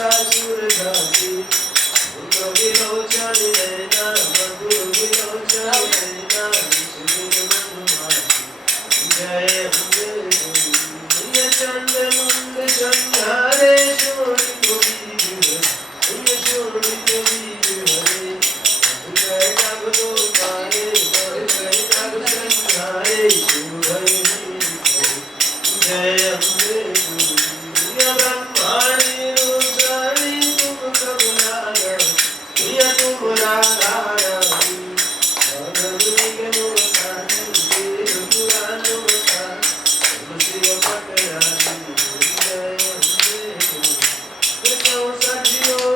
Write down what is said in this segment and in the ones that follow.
महिषासुर घाती मधुर विलोचन नैना मधुर विलोचन नैना विष्णु मधुमाती जय अम्बे ये चंड मुंड संहारे शोणी कोई ये शोणी कोई हरे जय जग दो पाए जय जग संहारे शुभय जय अम्बे ये ब्रह्माणी रुद्राणी तुम कब लाया ये तुम राधाया भगवती के मोहतानी देव पुराण मोहता शिव पटरानी जय अम्बे ये कौ सखियों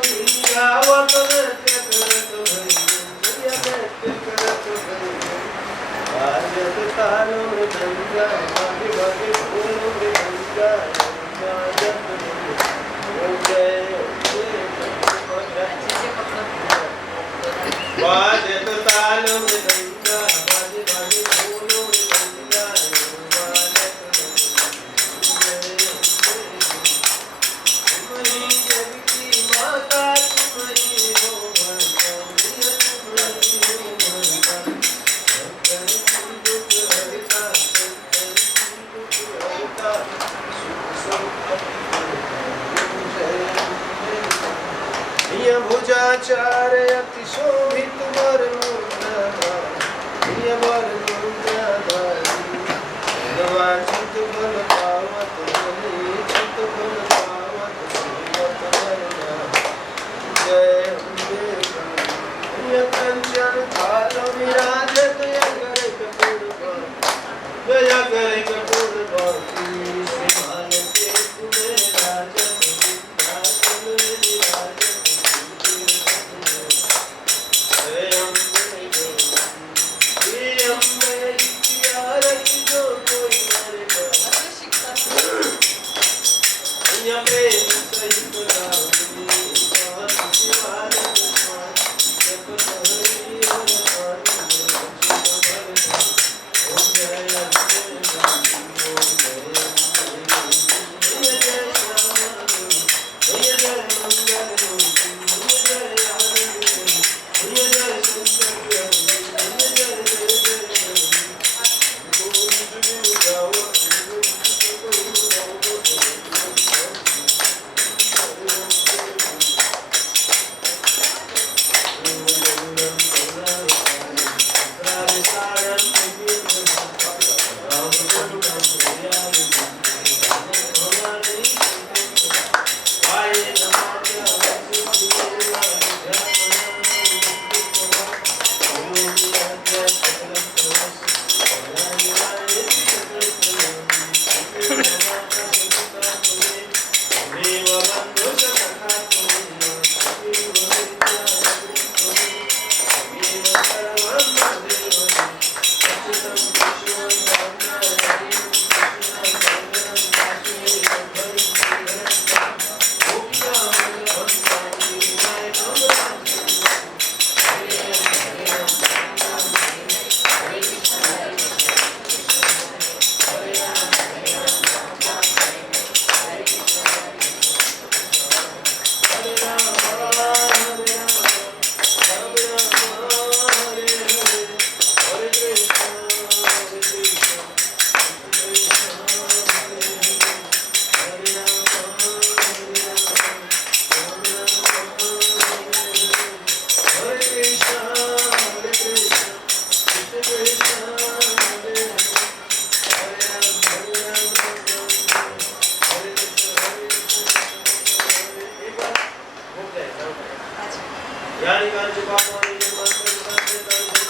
गावत नृत्य करत भैया नृत्य करत भैया बाजत तारो मृदंगा बाजे बाजे ढोल मृदंगा बाजत जय बाजत तारो मृदंगा बाजे बाजे ढोल मृदंगा बाजत तुम्हारी जग की माता तुम्हारी हो भगवान तुम्हारी हो भगवान भुजाचार्य अति शोभित वर मुद्राधारी वर मुद्राधारी वांछित फल पावत इच्छित फल पावत श्रीमत वरना जय अम्बे कंचन थाल विराजत अगर कपूर जय करे कपूर बाकी श्रीमान के तुम्हें राजत विंध्याचल विराजत जय अम्बे प्यार की जो कोई मरेगा ये प्रेम सहित रावणी बहुत शिवान जप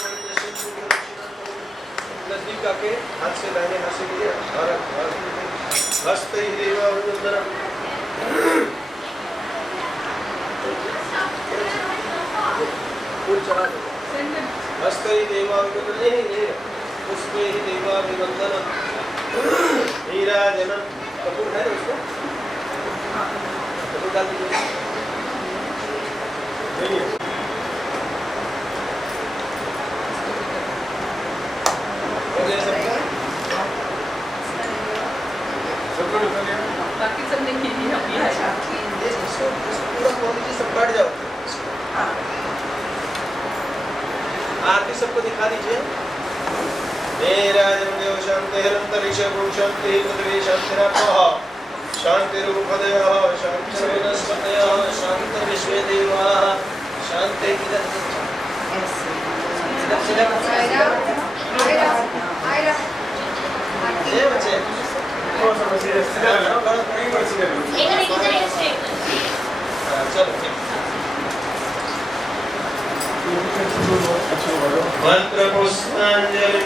हरि नजदीक आके हाथ से दाहिने हाथ से कीजिए हस्त ही देवा वंदनम फूल चढ़ा दो हस्त ही देवा वंदनम पुष्पे ही देवा वंदनम हीरा जनम कपूर है उसको कपूर डाल दीजिए बाकी सब ने की अभी है बैठ जाओ। आरती सबको दिखा दीजिए। नीराजनदेव शान्तिरन्तरिक्षं शान्तिः पृथिवी शान्तिरापः शान्तिरूपदयः शान्तिर्वनस्पतयः शान्तिर्विश्वे देवाः शान्तिः। बच्चे मंत्र पुष्पांजलि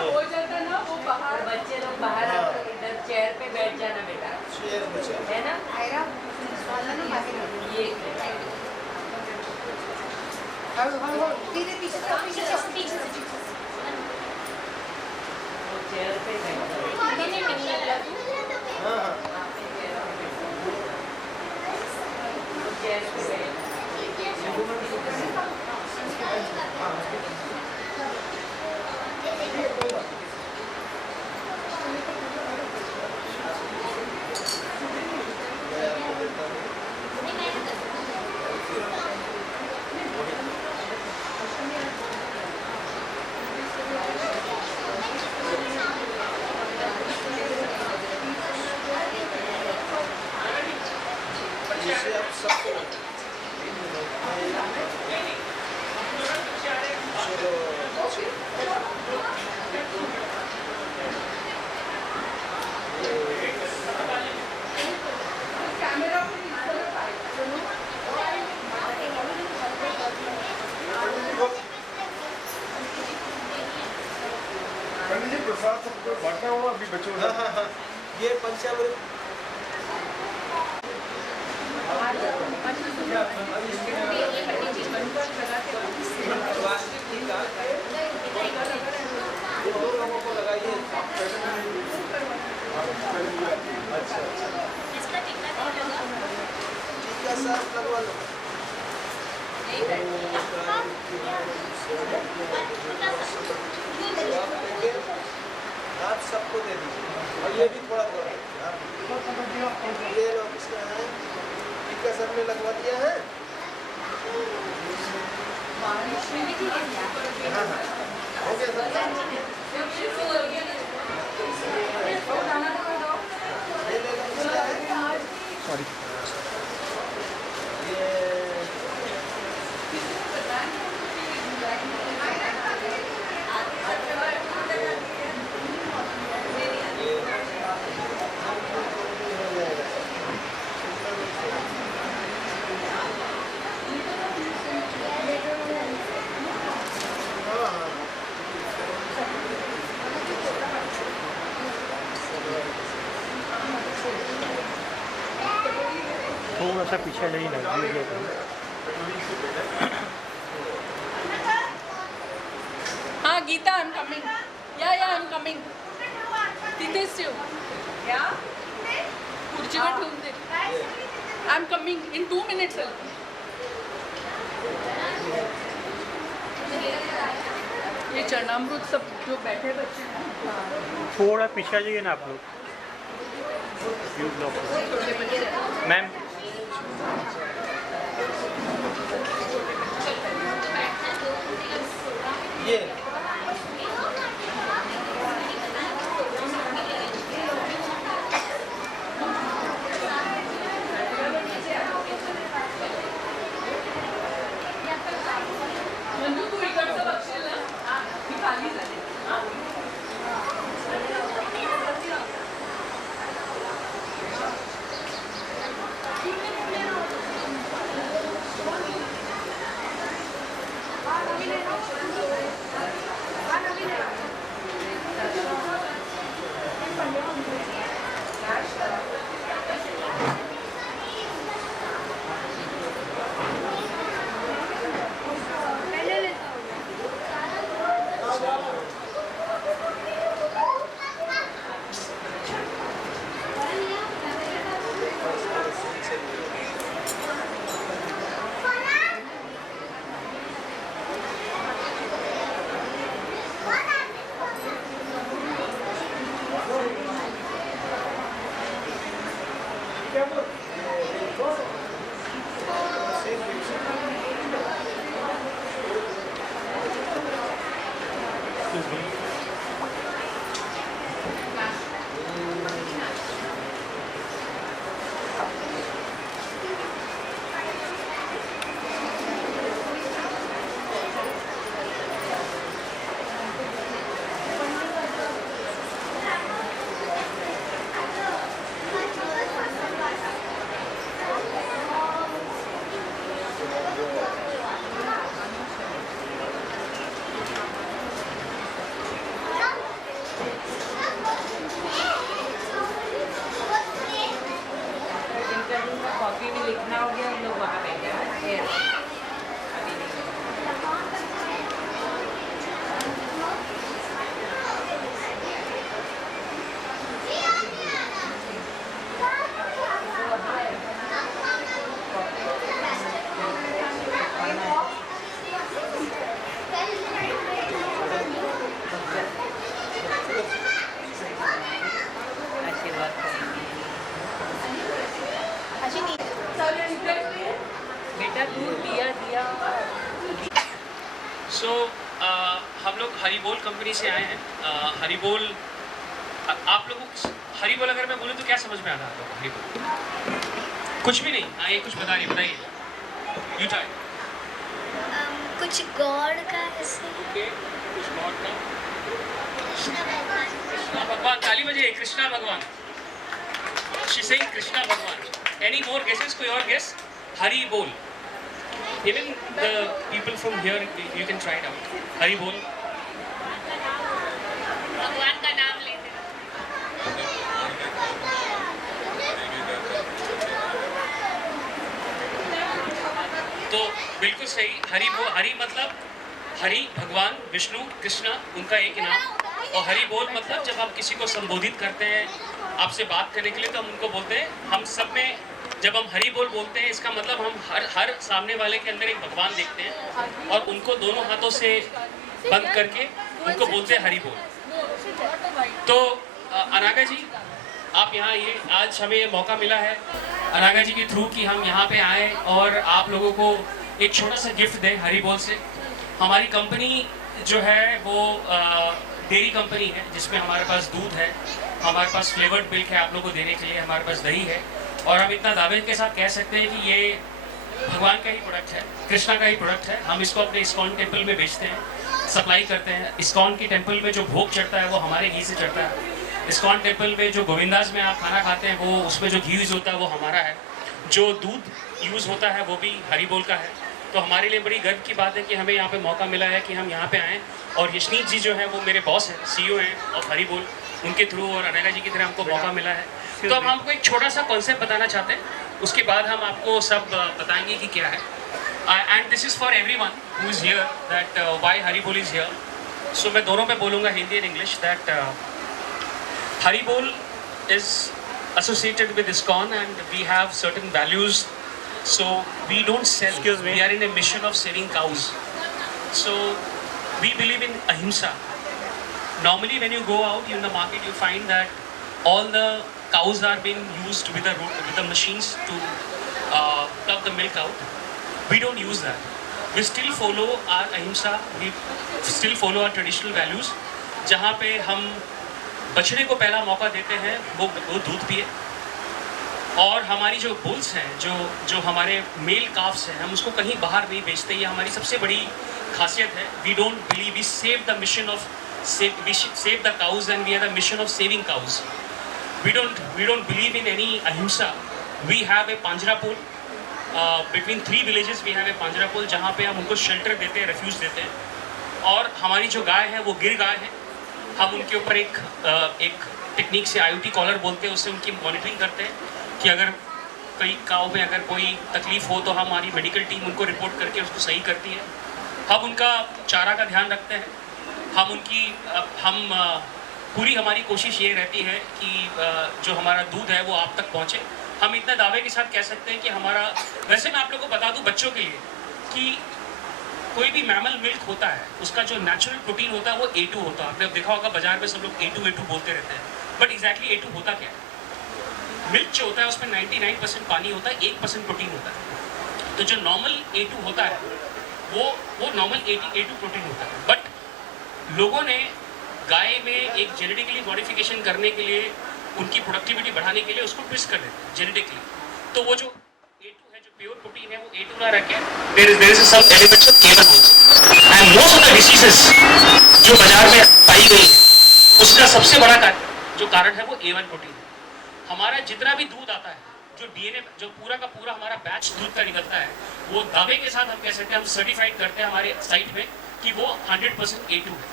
हो जाता ना वो बाहर, बच्चे लोग बाहर आकर इधर चेयर पे बैठ जाना बेटा, है ना? ये धीरे पीछे चेयर पे प्रसाद सबको बांटना होगा अभी बच्चों को। हाँ, ये पंचामृत लोगों को लगाइए। अच्छा, टीका साफ लगवा लो। आप सबको दे दीजिए और ये भी थोड़ा थोड़ा ये लो, किसका है? टीका सबने लगवा दिया है। हाँ, हो गया सब। सॉरी थोड़ा सा पीछे जाइए ना। हाँ Gita, I'm coming. Yeah, I'm coming. तिथेच ठेव. या खुर्चीवर ठेवून दे. I'm coming in 2 minutes. ये चरणामृत सब जो बैठे बच्चे हैं, थोड़ा पीछे जाइए ना आप लोग। मैम ये नंदू तू इकडचं बघशील ना मी खाली झाले कॉपी में लिखना हो गया हम लोग वहाँ बैठे हैं अभी नहीं आशीर्वाद बेटा दूध दिया दिया सो हम लोग हरिबोल कंपनी से आए हैं हरिबोल आप लोगों को हरिबोल अगर मैं बोलूँ तो क्या समझ में आता है आप लोगों को हरिबोल कुछ भी नहीं हाँ ये कुछ बताइए यू ट्राई कुछ गॉड का ऐसे ओके कुछ गॉड का कृष्ण भगवान कृष्णा भगवान ताली बजाइए कृष्णा भगवान शी सेइंग कृष्णा भगवान एनी मोर गेसेस कोई और guess Haribol even the people from here you can try it out Haribol भगवान का नाम लेते तो बिल्कुल सही हरि मतलब हरि भगवान विष्णु कृष्णा उनका एक ही नाम और हरि बोल मतलब जब हम किसी को संबोधित करते हैं आपसे बात करने के लिए तो हम उनको बोलते हैं हम सब में जब हम हरि बोल बोलते हैं इसका मतलब हम हर सामने वाले के अंदर एक भगवान देखते हैं और उनको दोनों हाथों से बंद करके उनको बोलते हैं हरि बोल। तो अनागा जी आप यहाँ आइए आज हमें ये मौका मिला है अनागा जी के थ्रू कि हम यहाँ पे आए और आप लोगों को एक छोटा सा गिफ्ट दें हरि बोल से। हमारी कंपनी जो है वो डेयरी कंपनी है जिसमें हमारे पास दूध है हमारे पास फ्लेवर्ड मिल्क है आप लोगों को देने के लिए हमारे पास दही है और हम इतना दावे के साथ कह सकते हैं कि ये भगवान का ही प्रोडक्ट है कृष्णा का ही प्रोडक्ट है। हम इसको अपने इस्कॉन टेम्पल में बेचते हैं सप्लाई करते हैं। इस्कॉन की टेम्पल में जो भोग चढ़ता है वो हमारे घी से चढ़ता है। इस्कॉन टेम्पल में जो गोविंदास में आप खाना खाते हैं वो उसमें जो घी यूज़ होता है वो हमारा है। जो दूध यूज़ होता है वो भी हरि बोल का है। तो हमारे लिए बड़ी गर्व की बात है कि हमें यहाँ पे मौका मिला है कि हम यहाँ पे आएँ और यशनीत जी जो है वो मेरे बॉस हैं CEO हैं ऑफ हरि बोल उनके थ्रू और अनघा जी की तरह हमको मौका मिला है। तो अब हमको एक छोटा सा कॉन्सेप्ट बताना चाहते हैं उसके बाद हम आपको सब बताएंगे कि क्या है। And this is for everyone who is here that why Hari बोल इज़ हियर। सो मैं दोनों में बोलूँगा Hindi and English that Hari बोल is associated with ISKCON and we have certain values, so we don't sell. Excuse me. We are in a mission of saving cows. So we believe in ahimsa. Normally when you go out in the market you find that all the cows are being used with the machines to pluck the milk out. We don't use that. We still follow our ahimsa. We still follow our traditional values. जहाँ पे हम बछड़े को पहला मौका देते हैं वो दूध पिए, और हमारी जो बुल्स हैं, जो हमारे मेल काफ्स हैं, हम उसको कहीं बाहर नहीं बेचते. ये हमारी सबसे बड़ी खासियत है. We don't believe, we save the mission of save the cows, and we are the mission of saving cows. We don't believe in any ahimsa. We have a panjra pole between 3 villages. We have a panjra pole जहाँ पे हम उनको shelter देते हैं, refuge देते हैं. और हमारी जो गाय है वो गिर गाय है. हम उनके ऊपर एक टेक्निक से IoT कॉलर बोलते हैं, उससे उनकी मॉनिटरिंग करते हैं कि अगर कई गाँव में अगर कोई तकलीफ हो तो हमारी मेडिकल टीम उनको रिपोर्ट करके उसको सही करती है. हम उनका चारा का ध्यान रखते हैं. पूरी हमारी कोशिश ये रहती है कि जो हमारा दूध है वो आप तक पहुँचे. हम इतने दावे के साथ कह सकते हैं कि हमारा, वैसे मैं आप लोगों को बता दूं बच्चों के लिए कि कोई भी मैमल मिल्क होता है उसका जो नेचुरल प्रोटीन होता है वो A2 होता है. आपने देखा होगा बाजार में सब लोग A2 बोलते रहते हैं, बट एग्जैक्टली A2 होता क्या है? मिल्क जो होता है उसमें 99% पानी होता है, 1% प्रोटीन होता है. तो जो नॉर्मल A2 होता है वो नॉर्मल A2 प्रोटीन होता है. बट लोगों ने गाय में एक जेनेटिकली मॉडिफिकेशन करने के लिए, उनकी प्रोडक्टिविटी बढ़ाने के लिए उसको ट्विस्ट कर देते हैं जेनेटिकली. तो वो जो A2 है, जो प्योर प्रोटीन है, वो A2 ना रखे, there is some elements of A1 also. And most of the diseases जो बाजार में पाई गई है उसका सबसे बड़ा कारण है वो A1 प्रोटीन. हमारा जितना भी दूध आता है, जो DNA, जो पूरा का पूरा हमारा बैच दूध का निकलता है, वो दावे के साथ हम कह सकते हैं, हम सर्टिफाइड करते हैं हमारे साइट में कि वो 100% A2 है.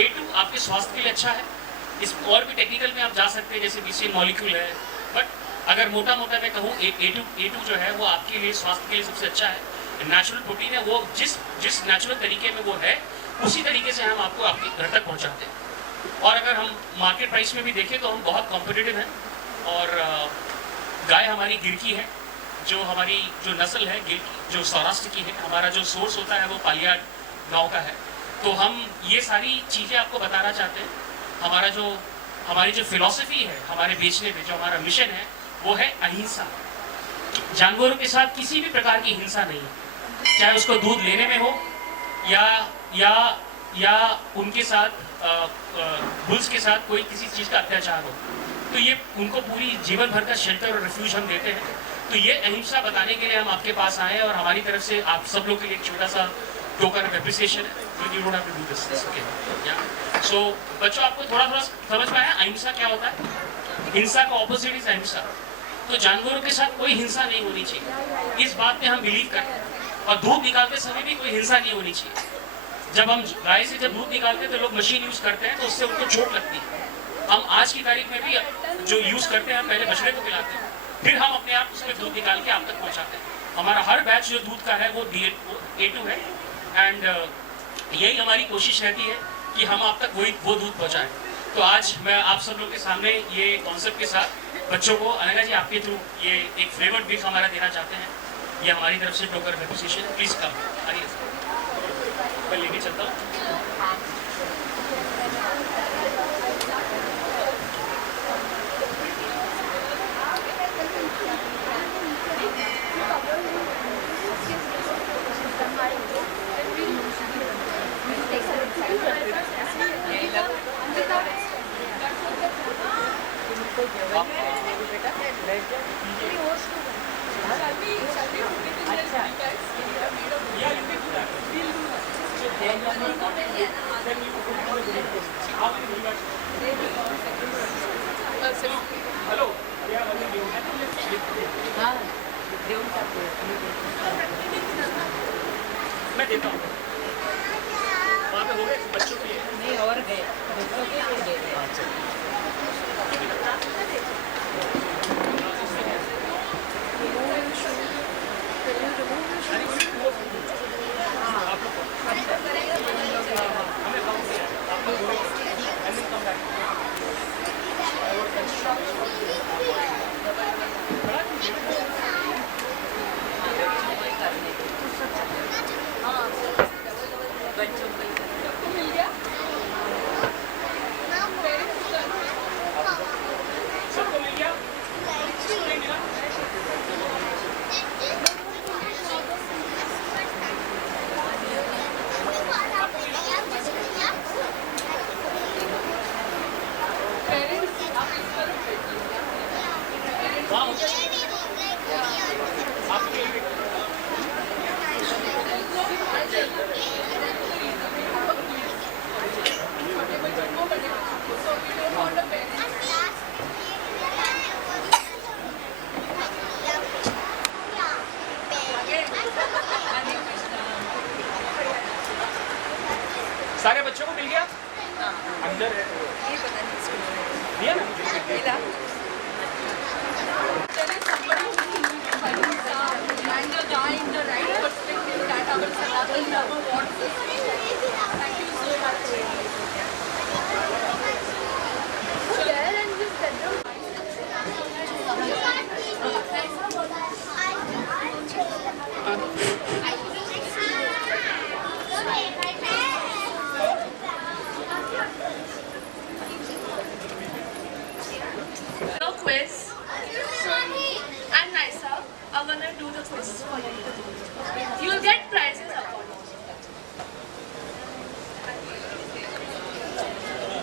A2 आपके स्वास्थ्य के लिए अच्छा है. इस और भी टेक्निकल में आप जा सकते हैं, जैसे BCL मॉलिक्यूल है, बट अगर मोटा मैं कहूँ A2 जो है वो आपके लिए, स्वास्थ्य के लिए सबसे अच्छा है. नेचुरल प्रोटीन है, वो जिस नेचुरल तरीके में वो है उसी तरीके से हम आपको आपके घर तक पहुँचाते हैं. और अगर हम मार्केट प्राइस में भी देखें तो हम बहुत कॉम्पिटिटिव हैं. और गाय हमारी गिर की है, जो नस्ल है गिर की, जो सौराष्ट्र की है. हमारा जो सोर्स होता है वो पालियाड गाँव का है. तो हम ये सारी चीज़ें आपको बताना चाहते हैं. हमारी जो फिलॉसफी है हमारे बेचने में, जो हमारा मिशन है वो है अहिंसा. जानवरों के साथ किसी भी प्रकार की हिंसा नहीं है, चाहे उसको दूध लेने में हो या उनके साथ बुल्स के साथ कोई किसी चीज़ का अत्याचार हो. तो ये उनको पूरी जीवन भर का शेल्टर और रिफ्यूज हम देते हैं. तो ये अहिंसा बताने के लिए हम आपके पास आए हैं, और हमारी तरफ से आप सब लोग के लिए एक छोटा सा टोकन ऑफ एप्रिसिएशन है. You don't have to do this. Okay. Yeah. So बच्चों, आपको थोड़ा समझ में आया अहिंसा क्या होता है? हिंसा का ऑपोजिट इज अहिंसा. तो जानवरों के साथ कोई हिंसा नहीं होनी चाहिए, इस बात पे हम बिलीव करते हैं. और दूध निकालते समय भी कोई हिंसा नहीं होनी चाहिए. जब हम गाय से दूध निकालते हैं तो लोग मशीन यूज करते हैं, तो उससे उनको चोट लगती है. हम आज की तारीख में भी जो यूज करते हैं, हम पहले बछड़े को पिलाते हैं, फिर हम अपने आप उसमें दूध निकाल के आप तक पहुँचाते हैं. हमारा हर बैच जो दूध का है वो A2 है. एंड यही हमारी कोशिश रहती है कि हम आप तक वो दूध पहुंचाएं. तो आज मैं आप सब लोग के सामने ये कॉन्सेप्ट के साथ बच्चों को, अनघा जी आपके थ्रू ये एक फ्लेवर्ड गिफ्ट हमारा देना चाहते हैं. ये हमारी तरफ से token of appreciation. Please come. आइए मैं लेके चलता हूँ. हेलो, मैं देता हूँ. वहाँ पे हो गए बच्चों के लिए नहीं, और गए बच्चों के लिए दे रहे हैं. हाँ gonna do the quizzes for you. You'll get prizes accordingly.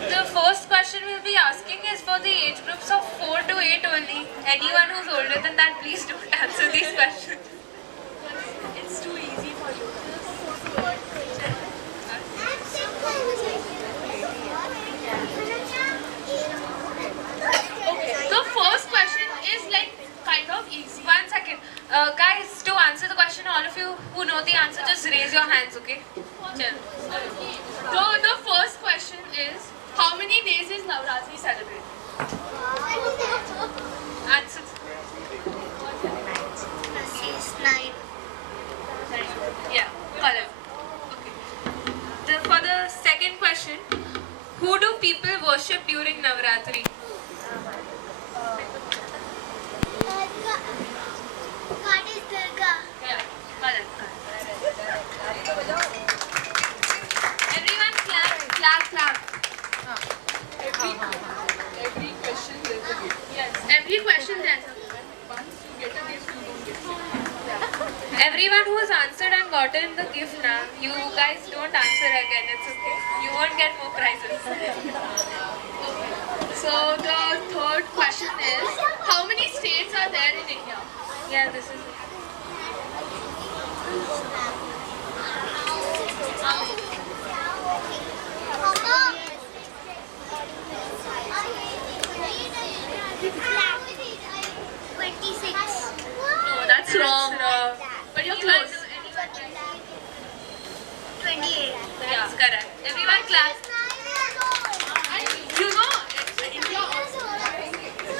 The first question we'll be asking is for the age groups of 4 to 8 only. Anyone who's older than that, please don't answer these questions. It's too easy for you. Okay, the first question is like kind of easy. 1 second. Guys, to answer the question, all of you who know the answer, just raise your hands, okay? Chalo. The first question is, how many days is Navratri celebrated? Answer. She's 9. Yeah, correct. Okay. For the second question, who do people worship during Navratri? God is Durga. Yeah, correct. Everyone clap, clap, clap. Every question there's a gift. Yes, every question there's a Once you get a gift, you don't get it. Everyone who has answered and gotten the gift now, you guys don't answer again, it's okay. You won't get more prizes. So the third question is, how many states are there in India? Yeah, this is No, that's wrong. But you're Anyone close. do- anyone do- 28. That's correct. Everyone clap. You know, India also.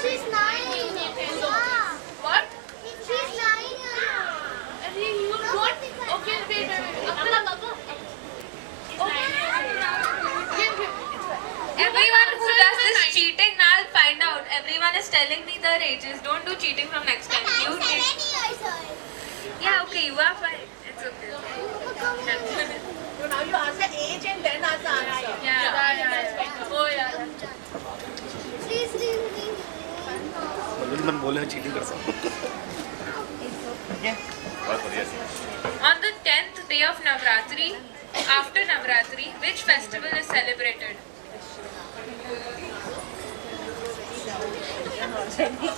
She's 9. What? She's 9. You don't. Okay, wait. Everyone who does this cheating, now I'll find out. Everyone is telling me their ages. Don't do cheating from next time. You did. Yeah, okay, you are fine. It's okay. So now you answer age and then answer answer. Yeah. Oh yeah. मन बोले cheating कर सकते On the 10th day of Navratri, after Navratri, which festival is celebrated?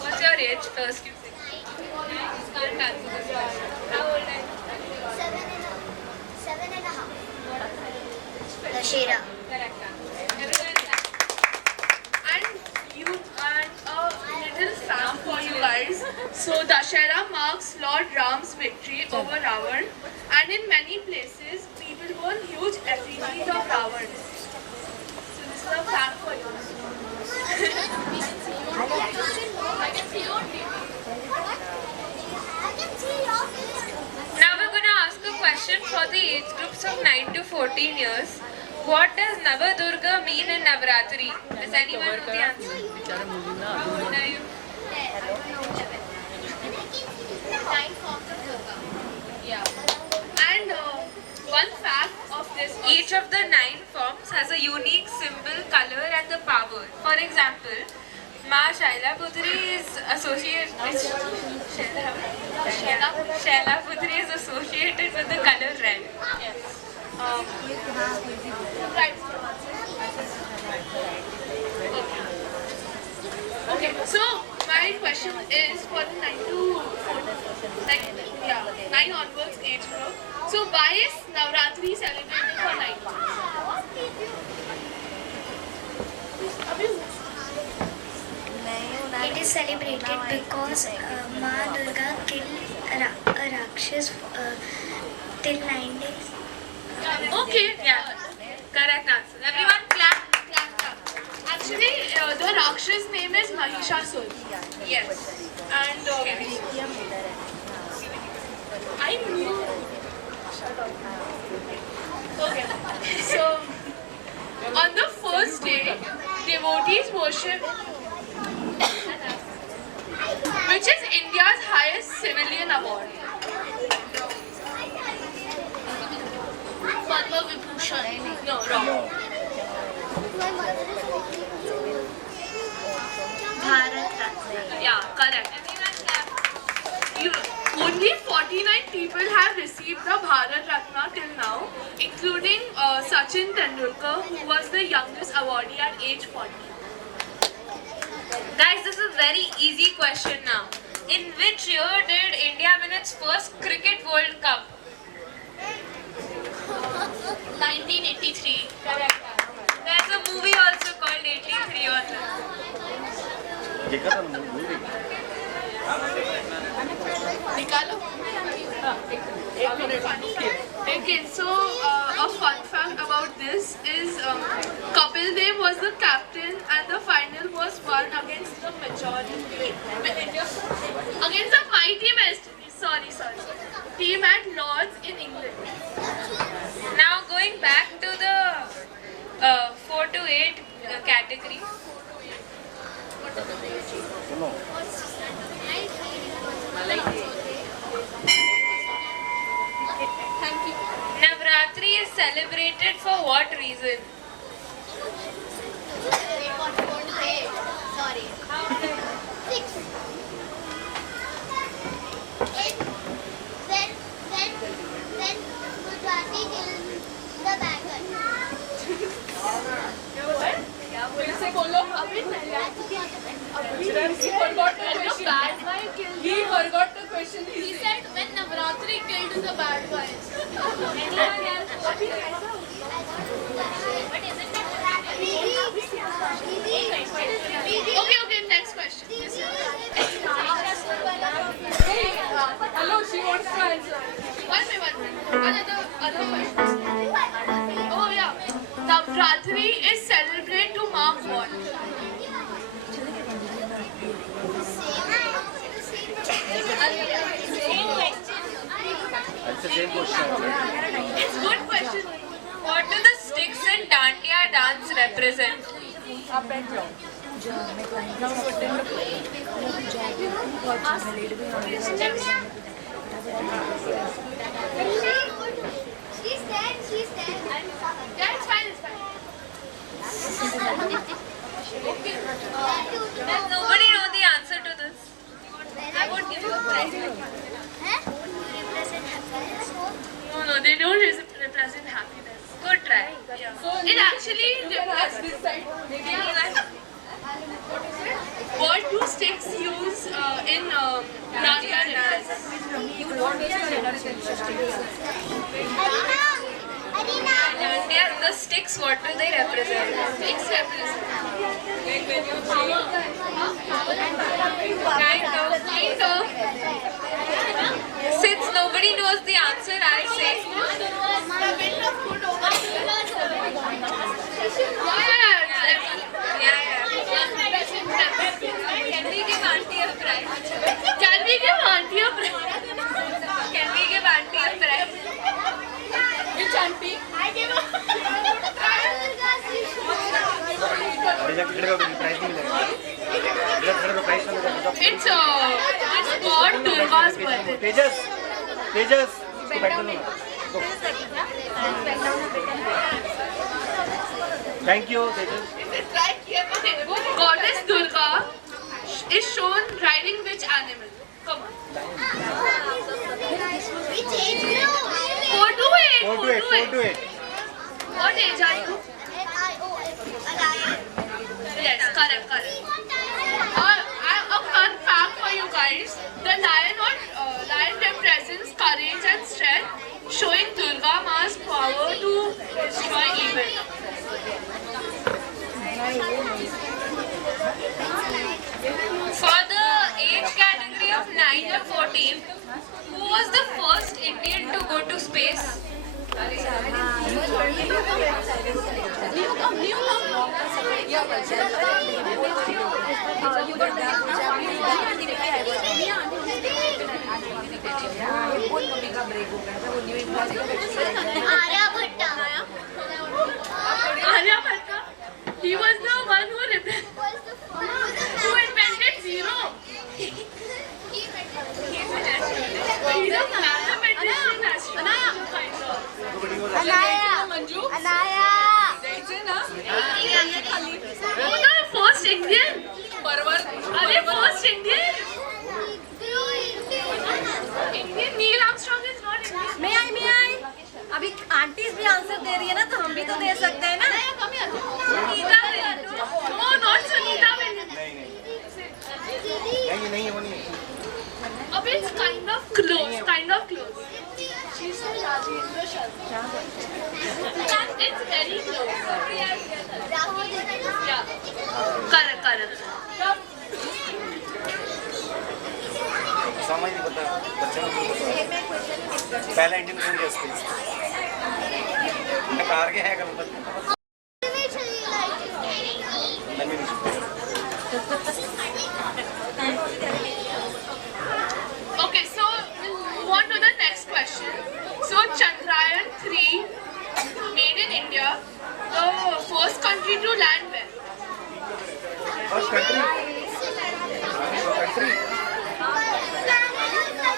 What's your age first? You say. You can't answer this question. How old are you? 7.5. Dashera. Correct answer. Everyone clap. And a little fact for you guys. So Dashera marks Lord Ram's victory over Ravan, and in many places people burn huge effigies of Ravan. So this is a fact for you. Now we're going to ask a question for the age groups of 9 to 14 years. What does Navadurga mean in Navratri? Does anyone know the answer? How old are you? And one fact of this Each of the 9 forms has a unique symbol, color and the power. For example, Ma Shaila Putri is associated Shaila Putri is associated with the color red. Okay, so my question is for the 9 to 14, 9 onwards age group. So why is Navratri celebrated for 9 months? It is celebrated because Ma Durga killed a Rakshas till 9 days. Okay, Yeah, correct answer. Everyone clap. actually the Rakshas name is Mahishasur. Yes. And I knew. Okay, so on the first day, devotees worship, which is India's highest civilian award. Padma Vibhushan. No, wrong. Bharat Ratna. Yeah, correct. Everyone clap. 49 people have received the Bharat Ratna till now, including Sachin Tendulkar, who was the youngest awardee at age 40. Guys, this is a very easy question now. In which year did India win its first Cricket World Cup? 1983. There's a movie also called 83 on that. देखा था ना movie निकालो Okay, so a fun fact about this is Kapil Dev was the captain and the final was won against the majority, against the mighty West Indies, sorry, team at Lords in England. Now going back to the 4 to 8 category. सुनो thank you Navratri is celebrated for what reason? Sorry. 6. Then Gujrati killed the bagger. फिर से बोलो he forgot the question. He forgot the question. He said When Navratri killed the bad guys. Okay, next question. hello, she wants to answer. One minute. Other questions. Oh yeah. Navratri is celebrated to mark what? अच्छा same question It's good question. What do the sticks in Dandiya dance represent? आप बैठ जाओ She's dead. Yeah, it's fine. Does nobody know the answer to this? I would give you a prize. Represent happiness. No, they don't represent happiness. Good try. Yeah. so It actually ask this side maybe what do sticks use in Dandiya represent? Dandiya, the sticks, what do they represent? Sticks represent. Kind of. Since nobody knows the answer, I'll say. Can we give auntie a prize? Can we give auntie a prize? Can we give auntie a prize? which auntie खड़े हो price नहीं मिलेगा खड़े हो price नहीं मिलेगा It's God Durga's birthday. तेजस इसको बैठने दो thank you Tejas Goddess Durga is shown riding which animal? Come on. Which age group? 4 to 8. 4 to 8 What age are you? Yes, correct. A fun fact for you guys: the lion represents courage and strength, showing Durga Ma's power to destroy evil. For the age category of 9 to 14, who was the first Indian to go to space? Aryabhatta. He was the one who invented zero. He's a mathematician, astronaut. Manju Anaya. द्यायचे ना Oh, no, close. Kind of close. She said Rajendra Sharma. It's very close. Yeah. Correct. समझ नहीं पता बच्चों को पहला Indian कौन गया स्पेस कार के है कल Okay, so we'll move on to the next question. So Chandrayaan-3 made in India, the first country to land where?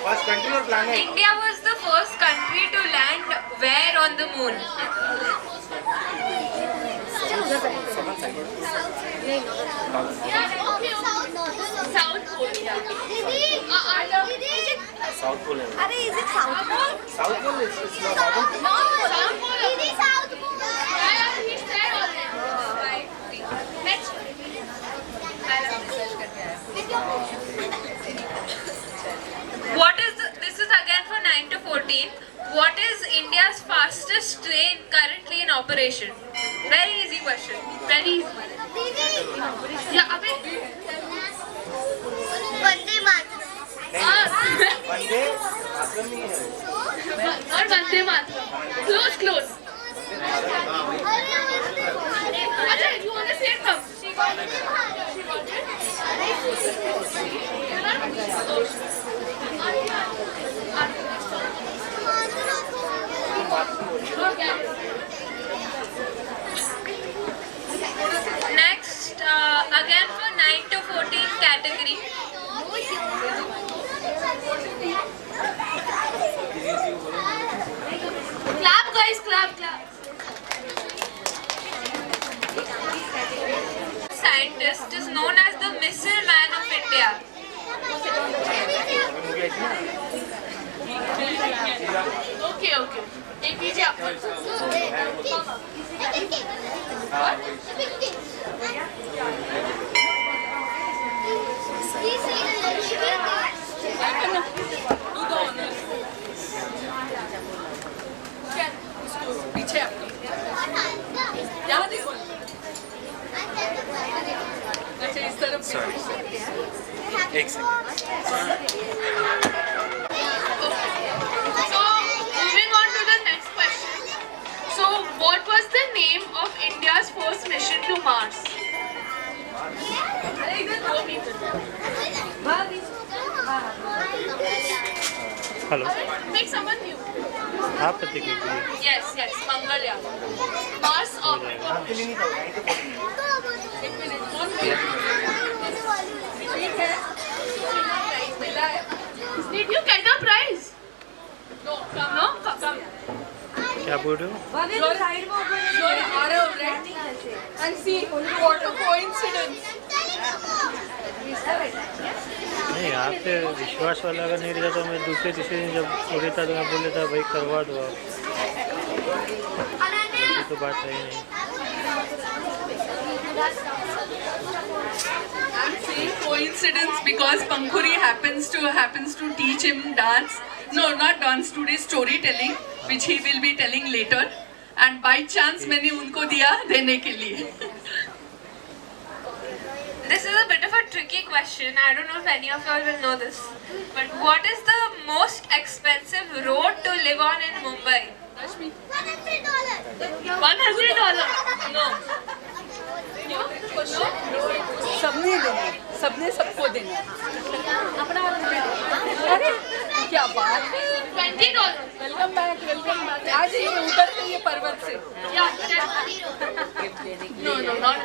First country और प्लान है India was the first country to land where on the moon? South Pole. Yeah. South Pole है अरे is it South Pole? South Pole is South Pole. Didi, South Pole. Yeah, he said already. Next. What is this is again for 9 to 14. What is India's fastest train currently in operation? Very easy question. Very easy. Yeah, अबे. Vande Mataram. Vande Mataram नहीं है और Vande Mataram. Close. अच्छा, you want to say it come? Next, again for 9 to 14 category. Clap, guys, clap. Scientist is known as the Missile Man of India. Okay. APJ Abdul. पीछे आपको यहाँ देखो अच्छा इस तरफ एक second So, moving on to the next question. So, what was the name of India's first mission to Mars? अरे इधर दो people. Hello Make someone new. आप पति के लिए Yes, Mangalyaan. Mars orbit. Did you get a prize? No, come. क्या बोल रहे हो You're Arav, right? And see, what a coincidence. नहीं आप पे विश्वास वाला अगर नहीं रहता तो मैं दूसरे तीसरे दिन जब उड़े था तो मैं बोल देता भाई करवा दो आप ये तो बात है ही नहीं I'm saying coincidence because Pankhuri happens to teach him dance. No, not dance today, storytelling, which he will be telling later. And by chance मैंने उनको दिया देने के लिए. This is a bit of a tricky question. I don't know if any of y'all will know this. But what is the most expensive road to live on in Mumbai? Rashmi. $100. No. सबने देना, सबने सबको देना. अरे क्या बात है. $20. Welcome back. आज ये उधर से ये पर्वत से. Yeah, no, not.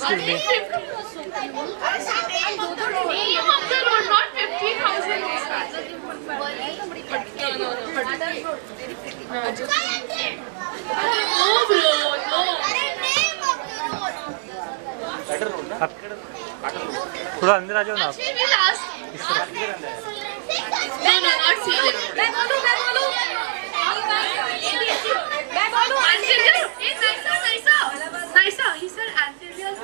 Excuse me. Name of the road, not 50,000. No, bro, no. आप थोड़ा अंदर आ जाओ ना आप Actually, we'll ask. इस तरफ No, not serious. Anterior. Hey, Naisa. He said anterior.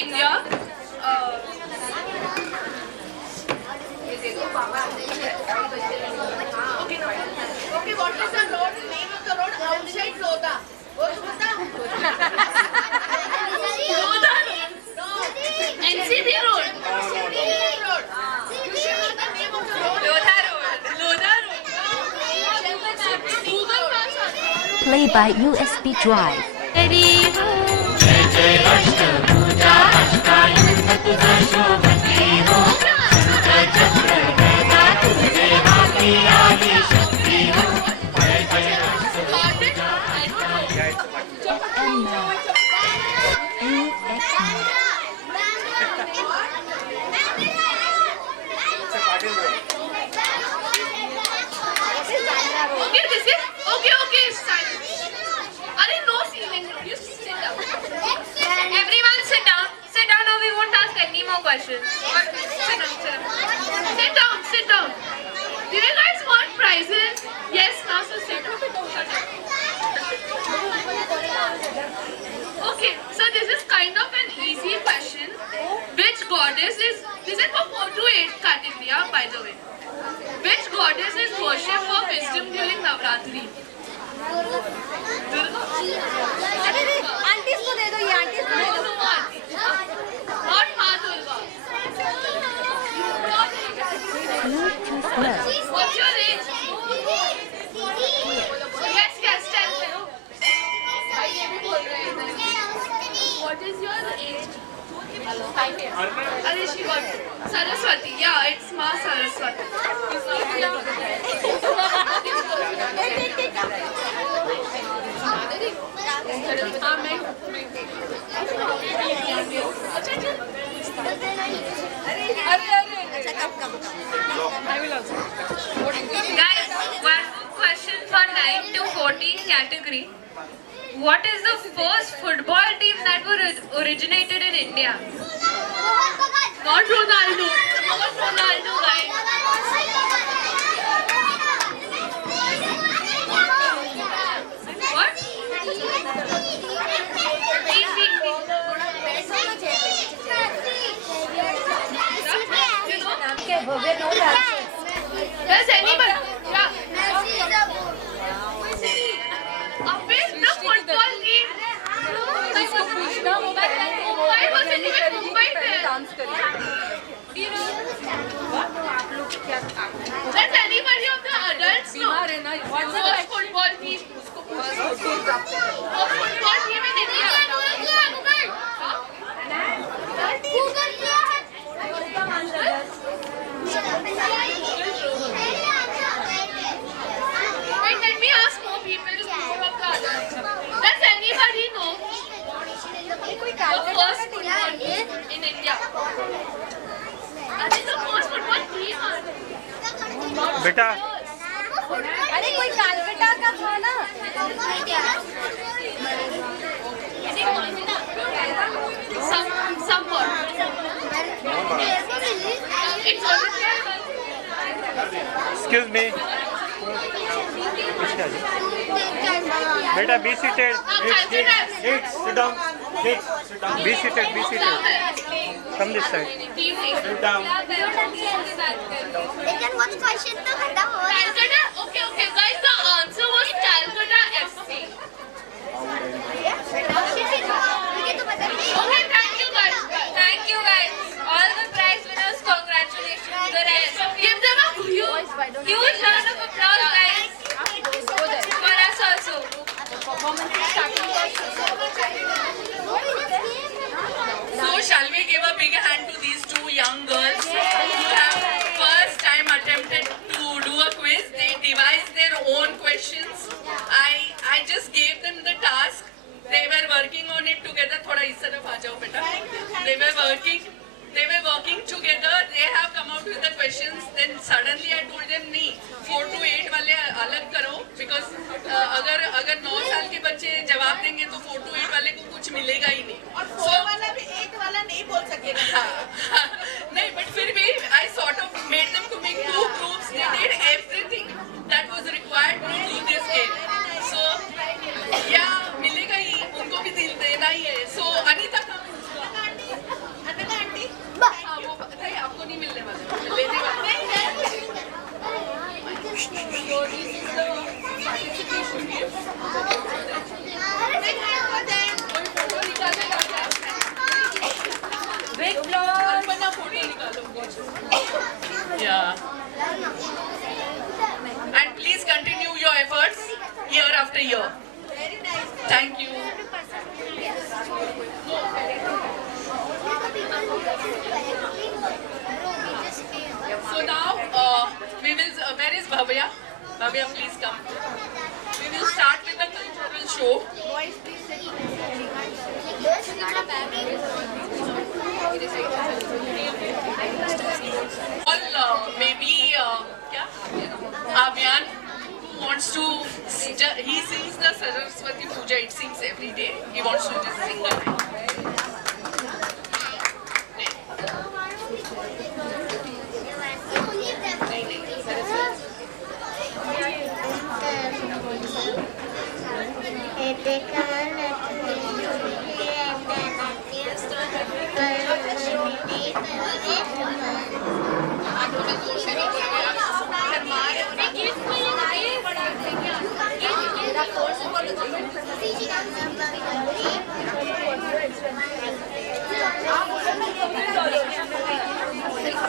India. Okay, what is the road? Name of the road outside Lodha. Lodha Road. No. NCB Road. NCB Road. You should know the name of the road. Lodha Road. Lodha Road. Google Maps. Play by USB drive. Okay, this is okay. No ceiling. You sit down. Everyone sit down. Sit down or we won't ask any more questions. Sit down. Do you guys want prizes? Yes, now so sit down. Okay, so this is kind of an easy question. Which goddess is, this is for 4 to 8 category, by the way. Which goddess is worshipped for wisdom during Navratri? Aunties को दे दो ये aunties को दे दो Not Ma Durga. What's your age? Yes, tell me. What is your age? 5 years. Are she got Saraswati? Yeah, it's Ma Saraswati. Guys, one question for 9 to 14 category. What is the first football team that originated in India? Not Ronaldo. Not Ronaldo, guys. What? Does anybody? Yeah. The football team. Why wasn't even Mumbai there? Does anybody of the adults know? What's the football team? Football team in India. Wait, let me ask more people. Does anybody know the first football team in India? That is the first football team. बेटा अरे कोई कालबेटा का था ना Somewhat. It's excuse me बेटा be seated Sit down. Be seated come this side Sit down. लेकिन वो question तो खत्म हो रहा है Calcutta? Okay, guys, the answer was Calcutta FC. मुझे तो पता नहीं Okay, thank you guys. Thank you guys. All the prize winners, congratulations. The rest of you. Give them a huge. Huge round of applause, guys. For us also. So shall we give a big hand to these two young girls who have first time attempted to do a quiz. They devised their own questions. I just gave them the task. They were working on it together. Thoda is taraf aa jao beta. They were working together. They have come out with the questions. Then suddenly I told them नहीं 4 to 8 वाले अलग करो because अगर 9 साल के बच्चे जवाब देंगे तो 4 to 8 वाले को कुछ मिलेगा ही नहीं. और 4 वाला भी 8 वाला नहीं बोल सकेगा. नहीं, but फिर भी I sort of made them to make 2 groups. They did everything that was required to do this game. So yeah, मिलेगा ही. उनको भी दिल देना ही है. So Anita come. Yeah. And please continue your efforts year after year. Thank you. So now, we will, where is Bhavya? Bhavya, please come. We will start with the cultural show. Maybe, Abyan, who wants to, he sings the Saraswati Puja, it sings every day. He wants to just sing a line.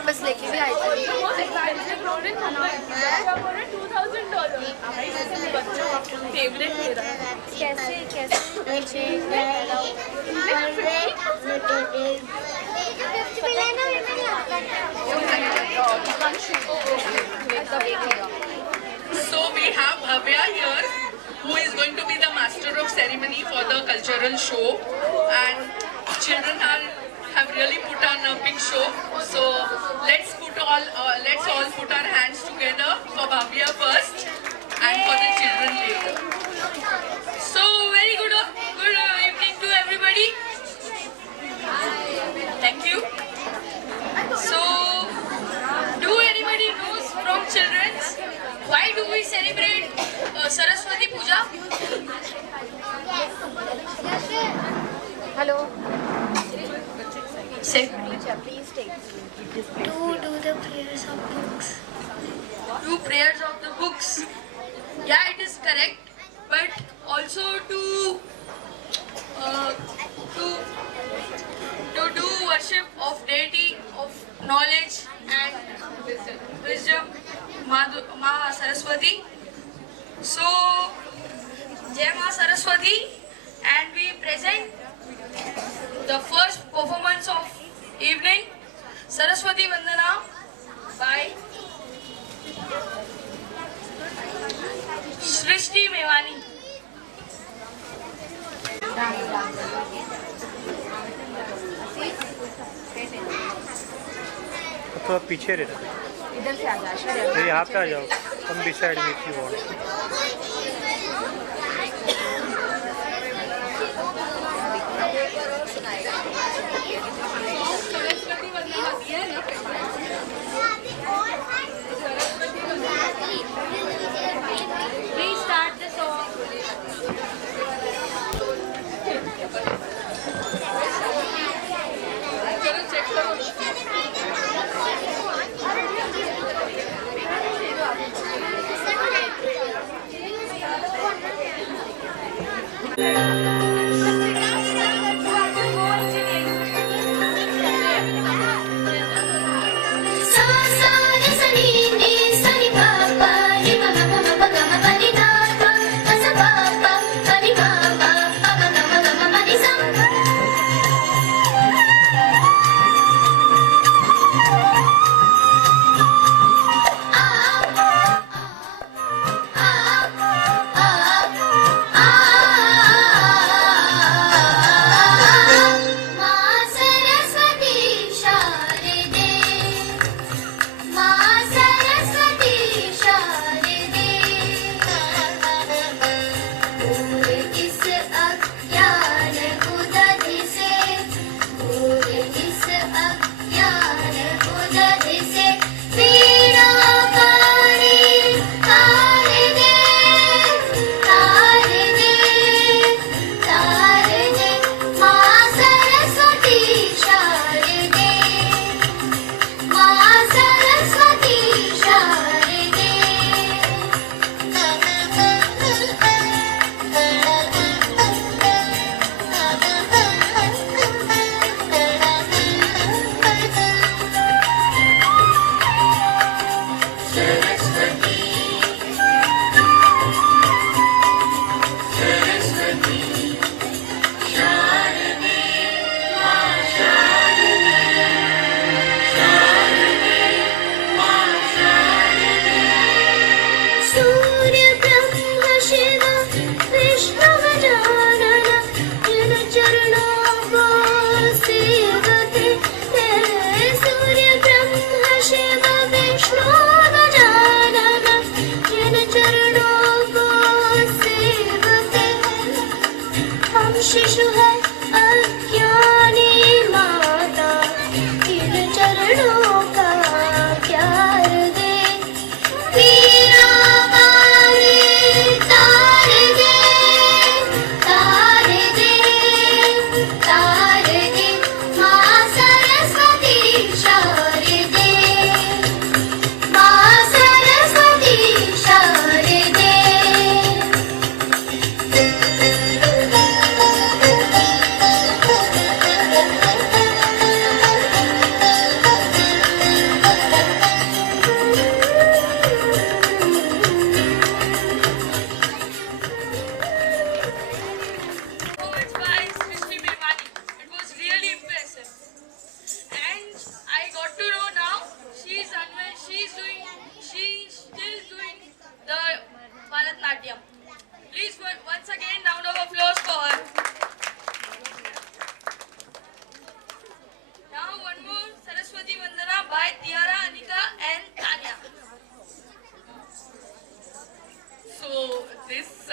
बस लेके भी आए थे favourite मेरा कैसे कैसे So we have Bhavya here, who is going to be the master of ceremony for the cultural show, and children have really put on a big show. So let's all put our hands together for Bhavya first and for the children later. So very good evening to everybody. Thank you. So do anybody knows from children's why do we celebrate Saraswati Puja? Hello Say. Please take to do the prayers of books Do prayers of the books. Yeah, it is correct. But also to do worship of deity of knowledge and wisdom, Ma Saraswati. So, Jai Ma Saraswati, and we present the first performance of evening, Saraswati Vandana by Srishti Mewani. थोड़ा पीछे रहना, इधर से आ जा यहाँ पे आ जाओ, तुम भी साइड में की बोल। प्लीज स्टार्ट द सॉन्ग चलो चेक करो। आ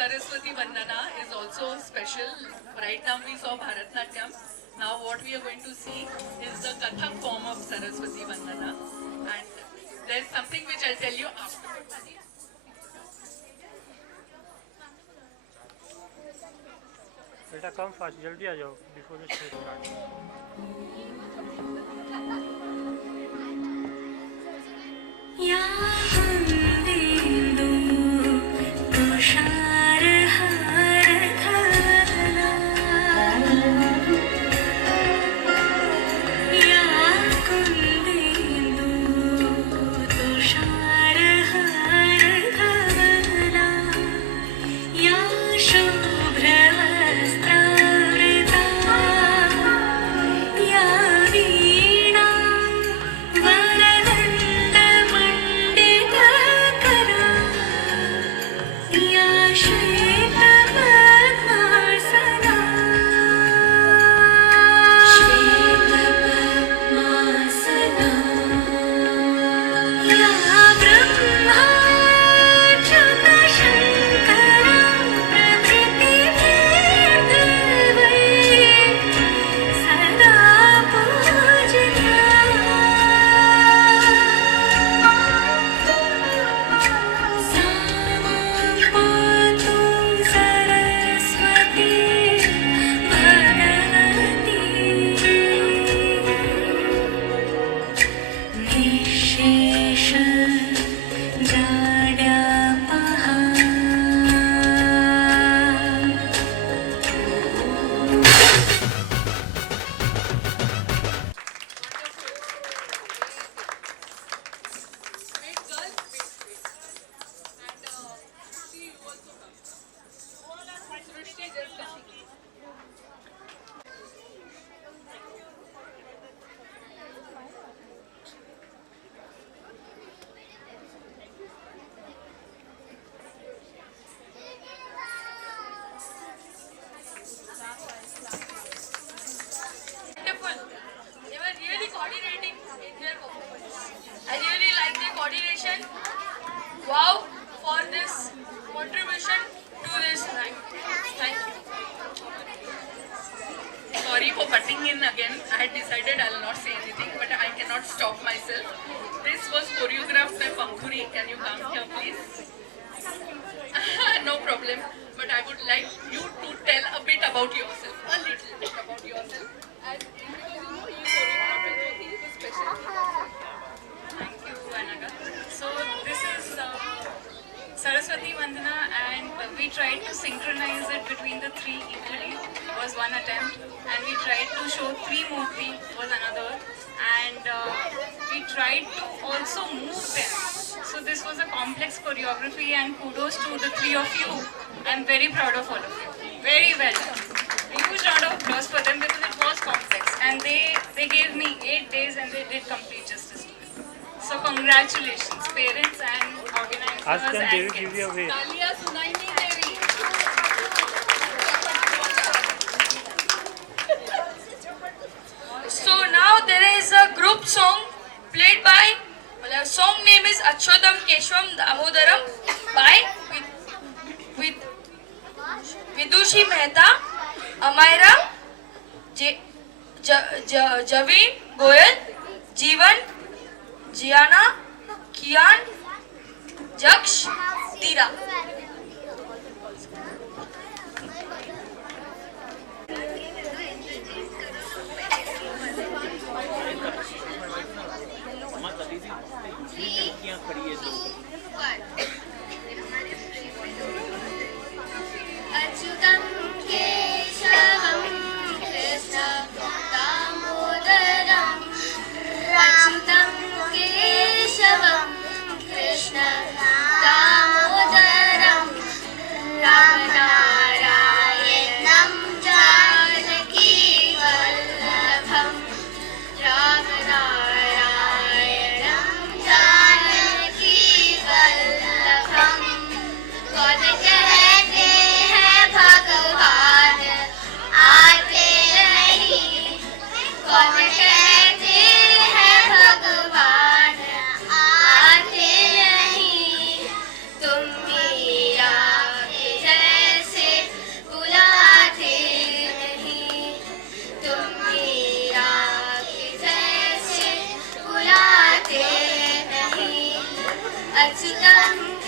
Saraswati Vandana is also special. Right now we saw Bharatnatyam. Now what we are going to see is the Kathak form of Saraswati Vandana. And there's something which I'll tell you afterwards. बेटा come fast जल्दी आ जाओ before the stage start या वन्देन्दु तुषारहारधवला या कुन्देन्दु तुषारहारधवला या शुभ्रवस्त्रावृता या वीणा वरदण्डमण्डितकरा या श्वेतपद्मासना श्वेतपद्मासना या ब्रह्माच्युतशङ्करा प्रभृतिभिर्देवैः सदा पूजिता सा मां पातु Saraswati Bhagwati निःशेष जाड्यापहा Wait, girls, wait. And she also comes. Srishti just come. Wonderful. They were really coordinating in their performance. I really like their coordination. Wow for this contribution to this night. Thank you. Sorry for butting in again. I had decided I'll not say anything, but I cannot stop myself. This was choreographed by Pankhuri. Can you come here, please? No problem. But I would like you to tell a bit about yourself. A little bit about yourself. And because you know you choreographed it, he is a special. Thank you, Anaga. So this is Saraswati Vandana, and we tried to synchronize it between the three equally. Was one attempt, and we tried to show three murti was another, and we tried to also move them. So this was a complex choreography, and kudos to the three of you. I'm very proud of all of you. Very well done. A huge round of applause for them because it was complex, and they gave me 8 days, and they did complete justice to it. So congratulations, parents and organizers आज can and Devi give kids. you a wave Talia Sunaini Devi. So now there is a group song played by, well, song name is Achyutam Keshwam Damodaram by with Vidushi Mehta, Amaira, Javin, Goyal, Jeevan, Gianna, Kian, Jaksh, Tira. अच्युतं केशवं कृष्ण दामोदरम् अच्युतं केशवं कृष्ण दामोदरम्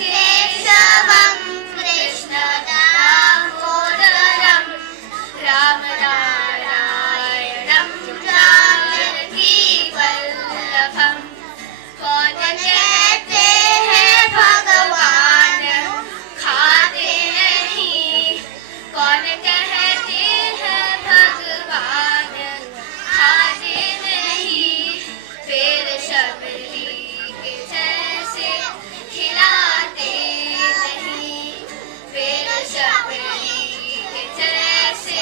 केशवं कृष्ण दामोदरं रामनारायणं जानकी वल्लभं कौन कहते हैं भगवान खाते नहीं कौन कहते हैं भगवान खाते नहीं फिर शबरी के जैसे खिलाते नहीं फिर शबरी के जैसे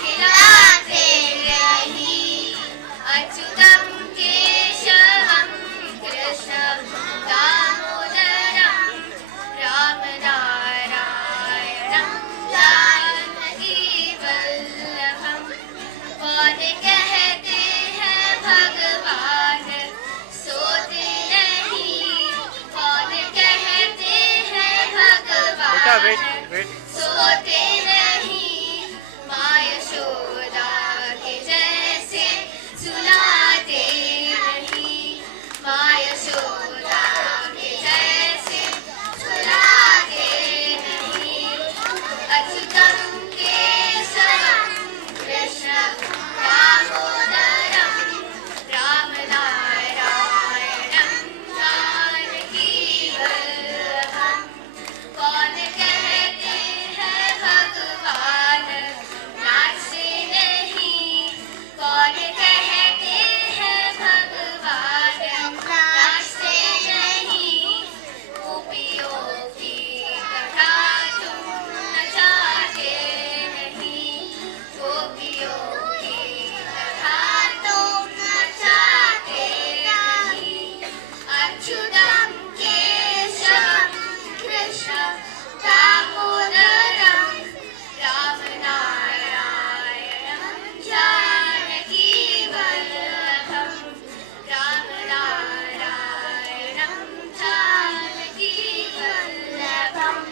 खिलाते नहीं अच्युतम केशवम कृष्ण दामोदरम रामनारायणं जानकी वल्लभं कौन कहते हैं भगवान सोते नहीं कौन कहते हैं बेटा भगवान वेट सोते नहीं माँ यशोदा के जैसे सुलाते नहीं माँ यशोदा के जैसे सुलाते नहीं अच्युतम केशवम कृष्ण दामोदरं रामनारायणं जानकी वल्लभं कौन कहते हैं भगवान नाचते नहीं कौन कहते हैं भगवान नाचते नहीं गोपियों की तरह तुम नचाते नहीं गोपियों की तरह तुम नचाते नहीं Achyutam Keshavam Krishna दामोदरं रामनारायणं Janaki वल्लभं रामनारायणं Janaki वल्लभम्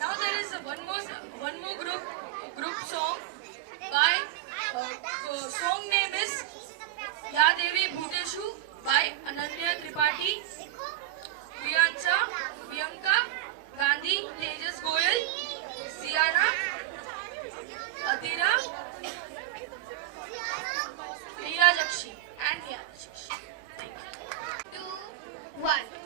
Now there is one more group song by song name is Ya Devi Bhuteshu by Ananya Tripathi, Priyanka Gandhi, Tejas Goyal, Siana, Adira, Riya Jakshi and Riya Jakshi. Thank you. 2, 1.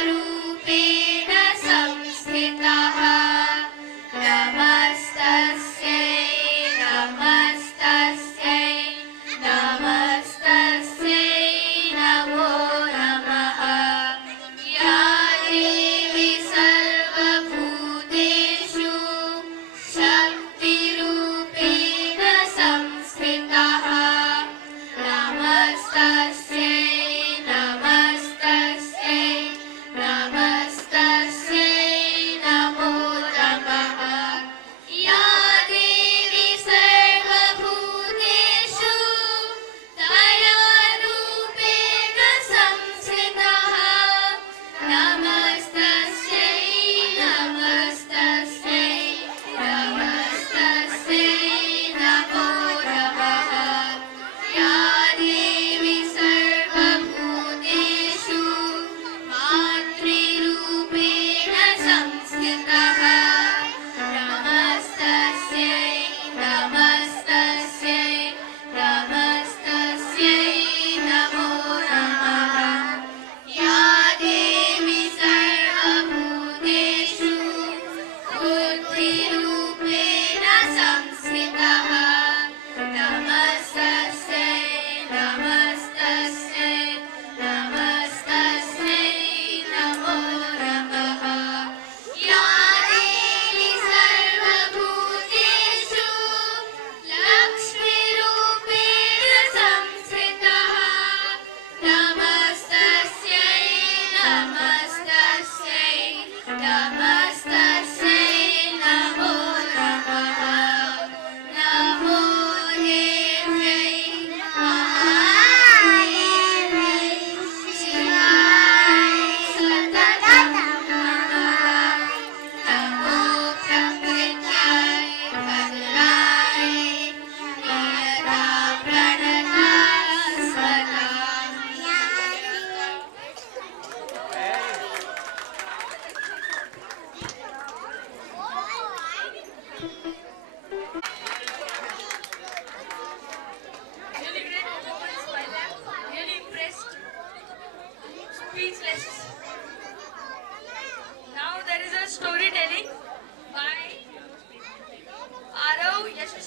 विद्यारूपेण संस्थितः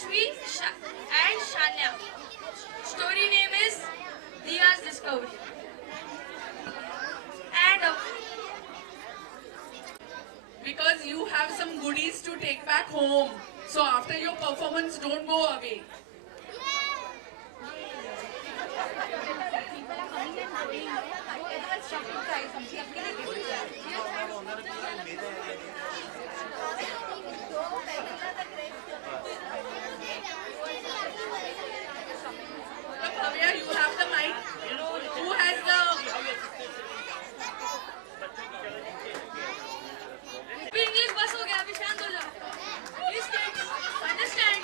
Ashwi and Shanya. Story name is Diya's Discovery. And because you have some goodies to take back home. So after your performance, don't go away. Bhavya, you have the mic. Who has the... English बस हो गया, अभी शांत हो जाओ. Please kids, understand.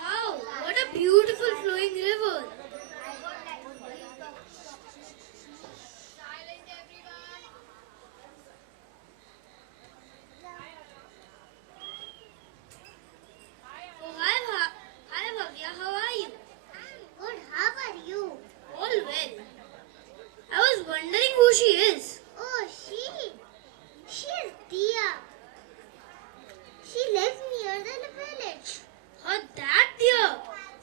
Wow, what a beautiful flowing river. Oh, hi Bhavya, how are you? I'm good, how are you? All well. I was wondering who she is. Oh, she's Diya. She lives near the village. Oh, that Diya,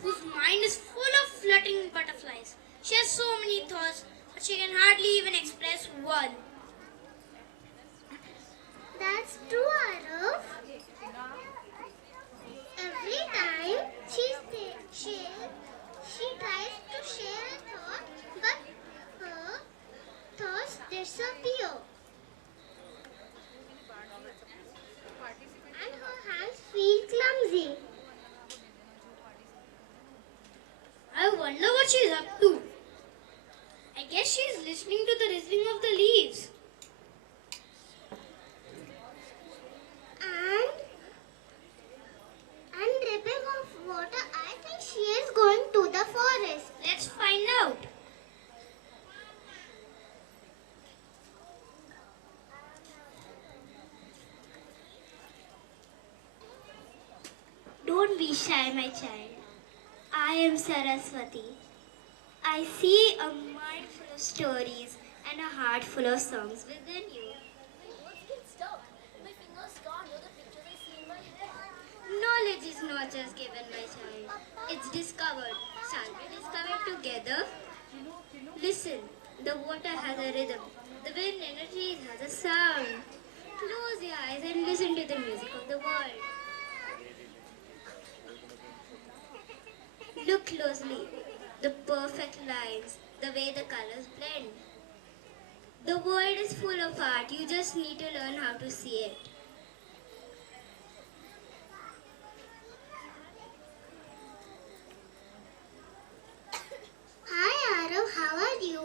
whose mind is full of fluttering butterflies. She has so many thoughts, but she can hardly even express one. That's true, Arav. Every time she tries to share a thought, but her thoughts disappear. And her hands feel clumsy. I wonder what she's up to. I guess she's listening to the rustling of the leaves. And dripping of water, I think she is going to the forest. Let's find out. Don't be shy, my child. I am Saraswati. I see a mind full of stories and a heart full of songs within you. Knowledge is not just given, my child. It's discovered. Shall we discover together? Listen, the water has a rhythm. The wind and the trees has a sound. Close your eyes and listen to the music of the world. Look closely. The perfect lines, the way the colors blend. The world is full of art. You just need to learn how to see it. Hi Arav, how are you?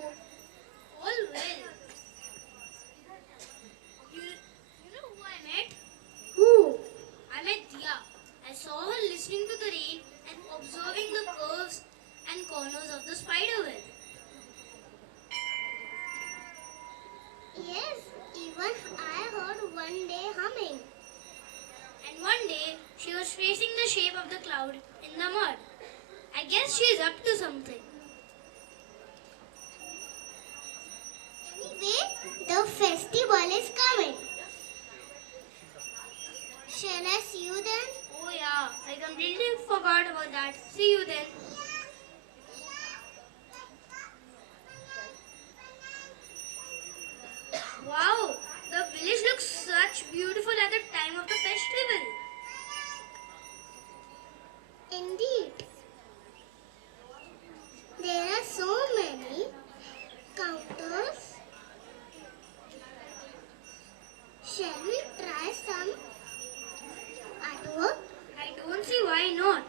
All well. You know who I met? Who? I met Diya. I saw her listening to the rain and observing the curves and corners of the spider web. Yes, even I heard one day humming. And one day she was tracing the shape of the cloud in the mud. I guess she's up to something. Anyway, the festival is coming. Shall I see you then? Oh yeah, I completely forgot about that. See you then. Wow, the village looks such beautiful at the time of the festival. Indeed. There are so many counters. Shall we try some artwork? I don't see why not.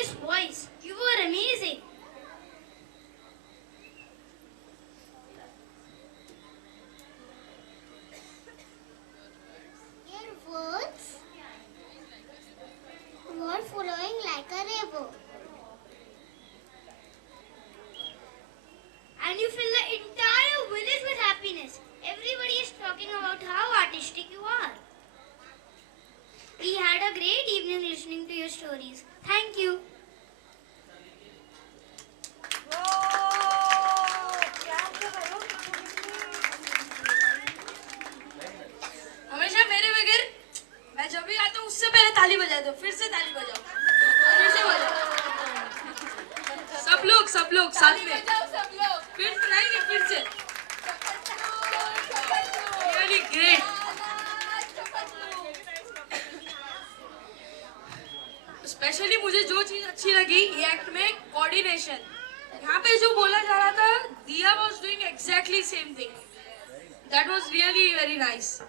nice voice. You were amazing. Your words were flowing like a river. And you fill the entire village with happiness. Everybody is talking about how artistic you are. We had a great evening listening to your stories. Thank you. हमेशा मेरे बगैर मैं जब भी आता हूँ उससे पहले ताली बजा दो, फिर से ताली बजाओ, फिर से बजाओ, सब लोग साथ में, फिर सुनाएंगे फिर से. Really great. स्पेशली मुझे जो चीज अच्छी लगी ये एक्ट में कोऑर्डिनेशन. यहाँ पे जो बोला जा रहा था, दिया was doing exactly same thing. That was really very nice.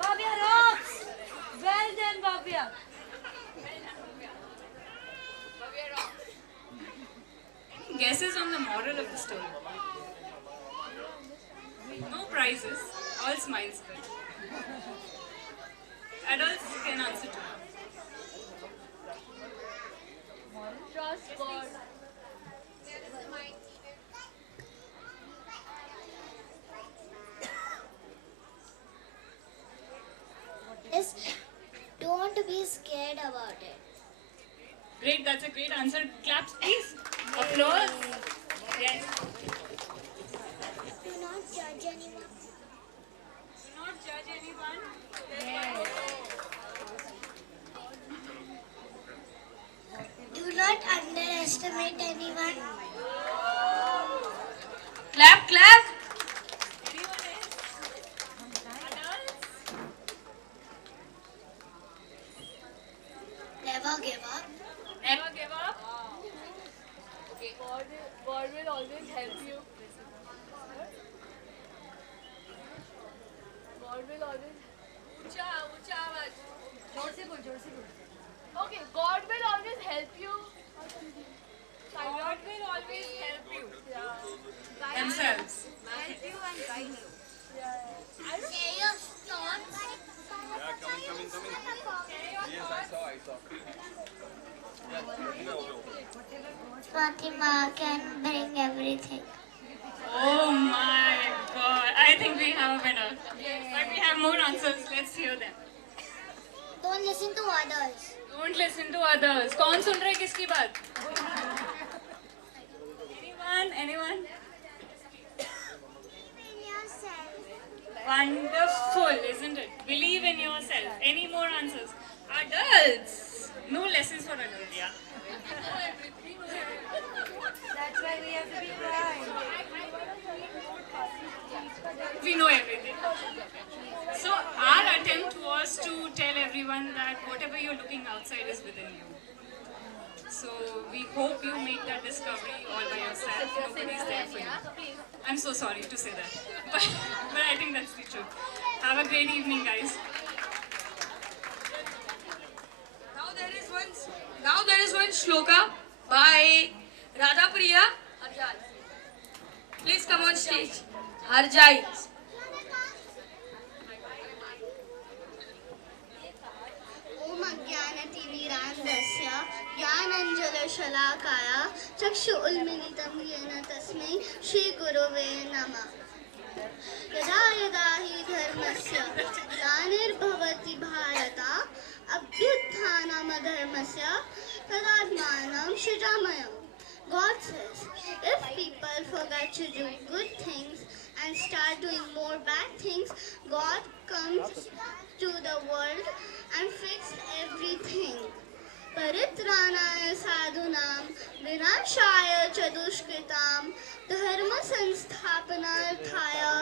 Bhavya rocks. Well done, Bhavya. Guesses on the moral of the story. No prizes, all smiles. Adults can answer too. Trust God. Is don't be scared about it. Great, that's a great answer. Claps, please. Applause. Yes. Do not judge anyone. Do not judge anyone. Do not underestimate anyone. Clap, clap. Anyone else? Adults? Never give up. Never give up. God will always help you. God will always. ऊंचा आवाज. जोर से बोल. Okay, God will always help you. God will always help you. Yeah. Themselves. Help you and guide you. Yeah. I don't Share your thoughts. Fatima can bring everything. Oh my God. I think we have a winner. But we have more answers. Let's hear them. Don't listen to others. Don't listen to others. कौन सुन रहा है किसकी बात? Anyone? In yourself. Wonderful, isn't it? Believe in yourself. Any more answers? Adults. No lessons for adults. Yeah. That's why we have to be kind. We know everything. So our attempt was to tell everyone that whatever you're looking outside is within you. So we hope you make that discovery all by yourself. Nobody's there for you. I'm so sorry to say that. But I think that's the truth. Have a great evening, guys. Now there is one shloka by Radha Priya Harjai. Please come on stage. Harjai. Om Ajnanatimirandhasya Jnananjalashalaakaya Chakshu Ulmilitam Yena Tasmai Shri Gurave Namah. Yada yada hi dharmasya glanirбhavati bharata abhyutthanam adharmasya tadatmanam shrijamayam. God says, if people forget to do good things and start doing more bad things, God comes to the world and fix everything. Paritranaya sadhunam vinashaya chadushkritam dharma sansthapanarthaya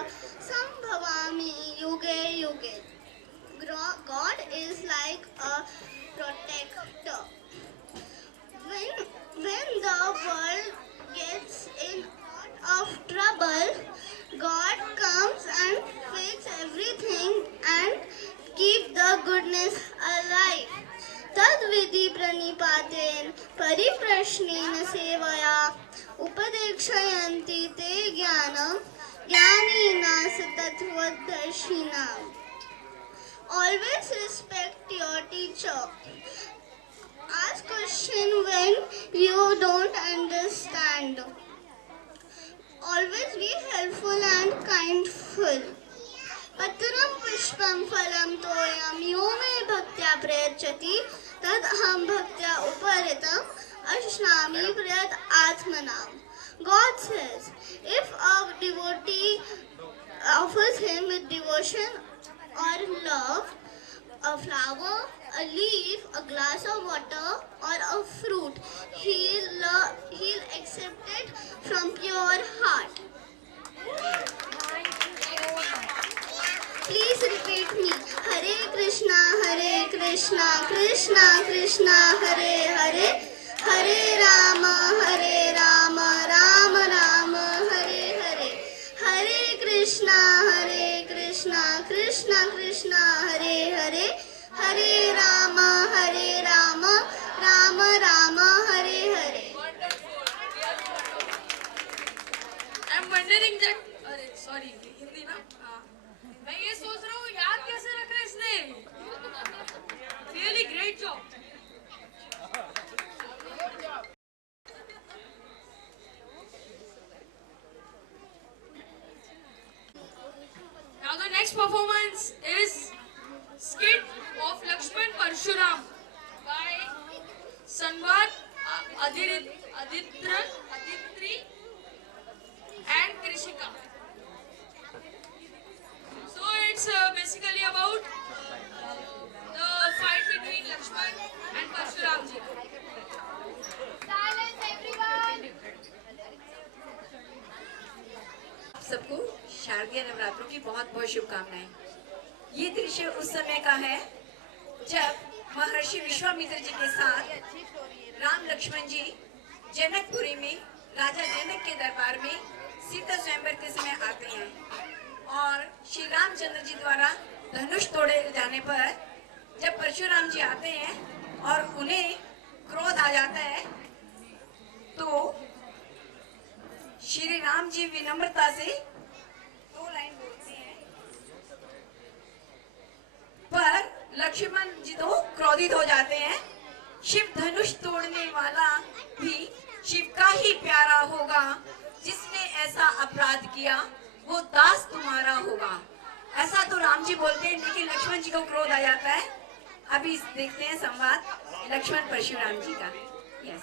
sambhavami yuge yuge. God is like a protector. When the world gets in lot of trouble, God comes and fix everything and इति प्रणिपातेन परिप्रश्नेन सेवया उपदेक्षयन्ति ते ज्ञानिनां तत्त्वदर्शिनाम्. Always respect your teacher. Ask question when you don't understand. Always be helpful and kindful. Patram pushpam phalam toyam yo me bhaktya prayachati tad aham bhaktya uparitam ashnami prayat atmanam. God says, if a devotee offers him with devotion or love, a flower, a leaf, a glass of water or a fruit, he'll accept it from pure heart. Please repeat me. Hare Krishna, Krishna Krishna, Hare Hare, Hare Rama, Rama Rama, Hare Hare. Hare Krishna, Krishna Krishna, Hare Hare, Hare Rama, Rama Rama, Hare Hare. I'm wondering that, अरे sorry Hindi ना, मैं ये सोच रहा हूँ याद कैसे रखा इसने. Really great job. Now the next performance is skit of Lakshman Parshuram by Sanvad Aditri and Krishika. So it's basically about the fight between Lakshman and Parshuram ji. Silence everyone. आप सबको शारदीय नवरात्रों की बहुत बहुत शुभकामनाएं. ये दृश्य उस समय का है जब महर्षि विश्वामित्र जी के साथ राम लक्ष्मण जी जनकपुरी में राजा जनक के दरबार में सीता स्वयंवर के समय आते हैं और श्री रामचंद्र जी द्वारा धनुष तोड़े जाने पर जब परशुराम जी आते हैं और उन्हें क्रोध आ जाता है तो श्री राम जी विनम्रता से 2 लाइन बोलते हैं, पर लक्ष्मण जी तो क्रोधित हो जाते हैं. शिव धनुष तोड़ने वाला भी शिव का ही प्यारा होगा, जिसने ऐसा अपराध किया वो दास तुम्हारा होगा. ऐसा तो राम जी बोलते हैं, लेकिन लक्ष्मण जी को क्रोध आ जाता है. अभी देखते हैं संवाद लक्ष्मण परशुराम जी का. यस,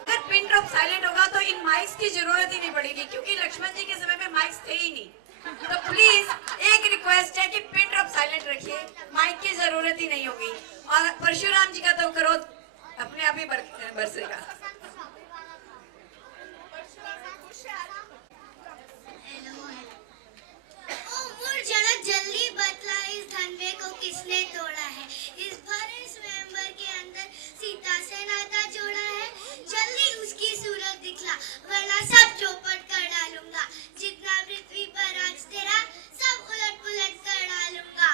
अगर पिन ड्रॉप साइलेंट होगा तो इन माइक्स की जरूरत ही नहीं पड़ेगी, क्योंकि लक्ष्मण जी के समय में माइक्स थे ही नहीं. तो प्लीज एक रिक्वेस्ट है कि पिन ड्रॉप साइलेंट रखिए, माइक की जरूरत ही नहीं होगी और परशुराम जी का तो क्रोध अपने आप ही बरसेगा. जल्दी बतला, इस धनवे को किसने तोड़ा है? इस भरे स्वयंवर के अंदर सीता से नाता जोड़ा है. जल्दी उसकी सूरत दिखला, वरना सब चौपट कर डालूंगा. जितना पृथ्वी पर राज तेरा, सब उलट पुलट कर डालूंगा.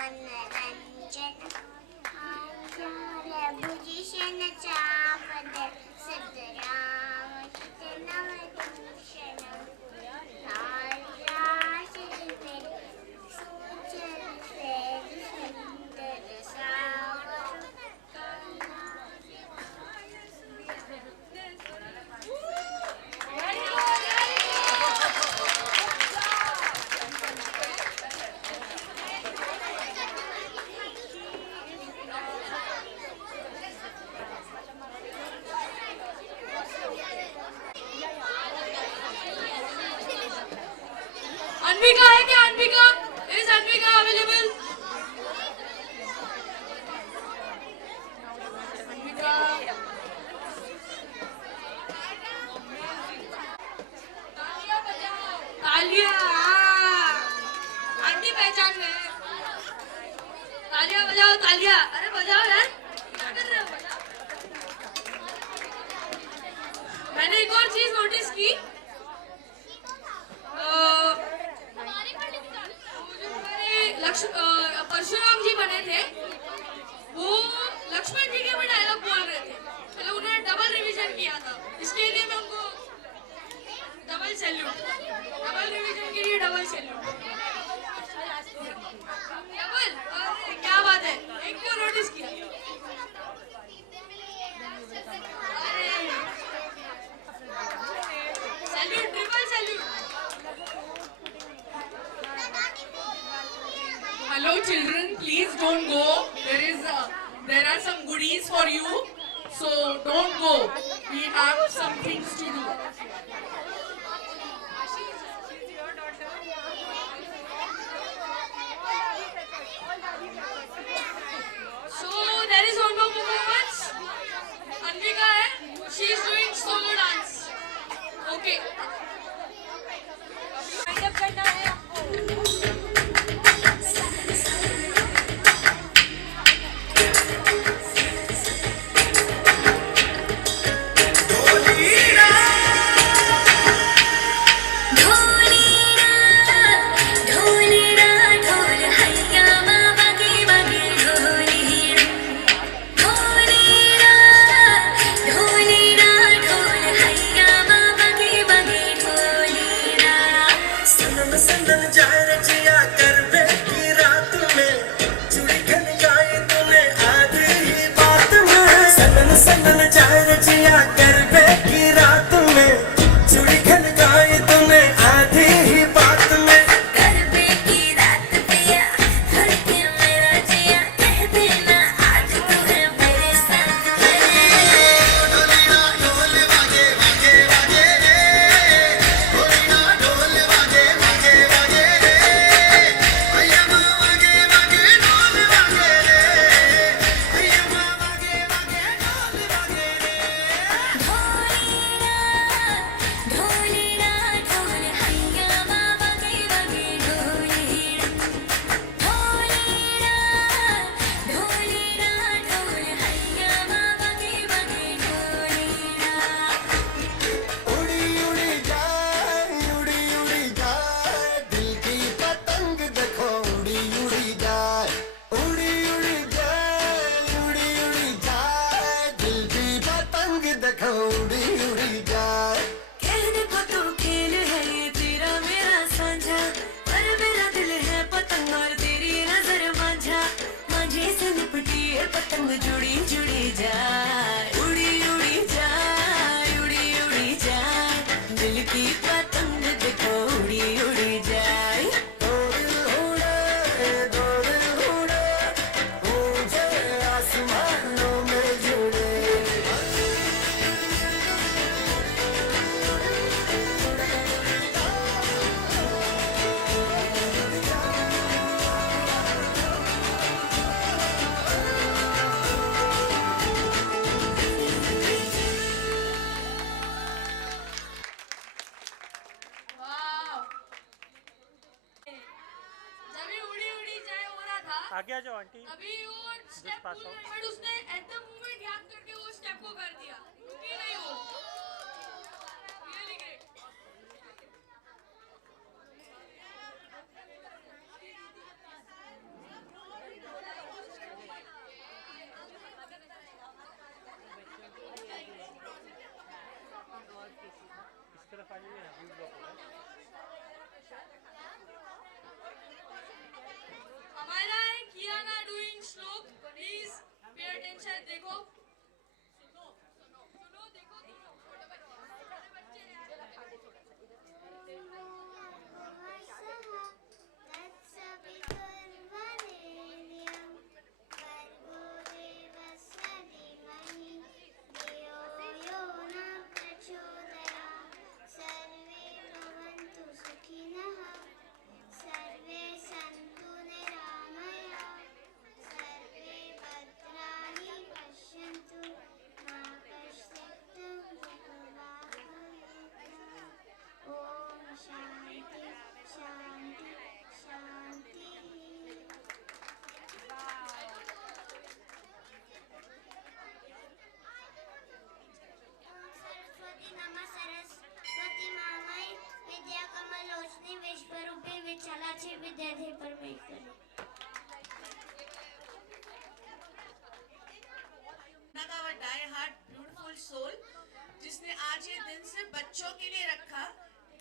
मनोरंजन भूषण चापद सिद्धराम नवभूषण अनविका है क्या? अनविका इज अनविका अवेलेबल? तालियां आंटी पहचान गए। तालियां बजाओ, तालियां। अरे बजाओ यार, क्या कर रहे हो? बजाओ। मैंने एक और चीज नोटिस की, परशुराम जी बने थे, वो लक्ष्मण जी के भी डायलॉग बोल रहे थे, मतलब उन्होंने डबल रिवीजन किया था। इसके लिए मैं उनको डबल सैल्यूट, डबल रिवीजन के लिए डबल सैल्यूट, डबल। क्या बात है, एक क्यों नोटिस किया? Salute, triple salute. Hello children, please don't go. There are some goodies for you, so don't go. We have some things to do. So there is one more performance. Anvika hai, she is doing solo dance. Okay. Wind up करना है आपको. आगे आ जाओ aunty. अभी वो step but उसने at the moment याद करके वो स्टेप को कर दिया, रुकी नहीं वो। Really great. अटेंशन. देखो सुनो सुनो सुनो देखो छोटे बच्चे तत्सवितुर्वरेण्यं भर्गो देवस्य धीमहि धियो यो न प्रचोदयात्. सर्वे भवन्तु सुखिनः, सर्वे सन्तु निरामयाः, सर्वे भद्राणि पश्यन्तु, मा कश्चित् दुःखभाग्भवेत्. ॐ शान्ति शान्ति शान्तिः. सरस्वती नमः सरस्वती मामय विद्या कमलोचनी विश्वरूपी विशालाक्षी विद्याधर परमेश्वरी. का डाई हार्ट ब्यूटीफुल सोल जिसने आज ये दिन सिर्फ बच्चों के लिए रखा.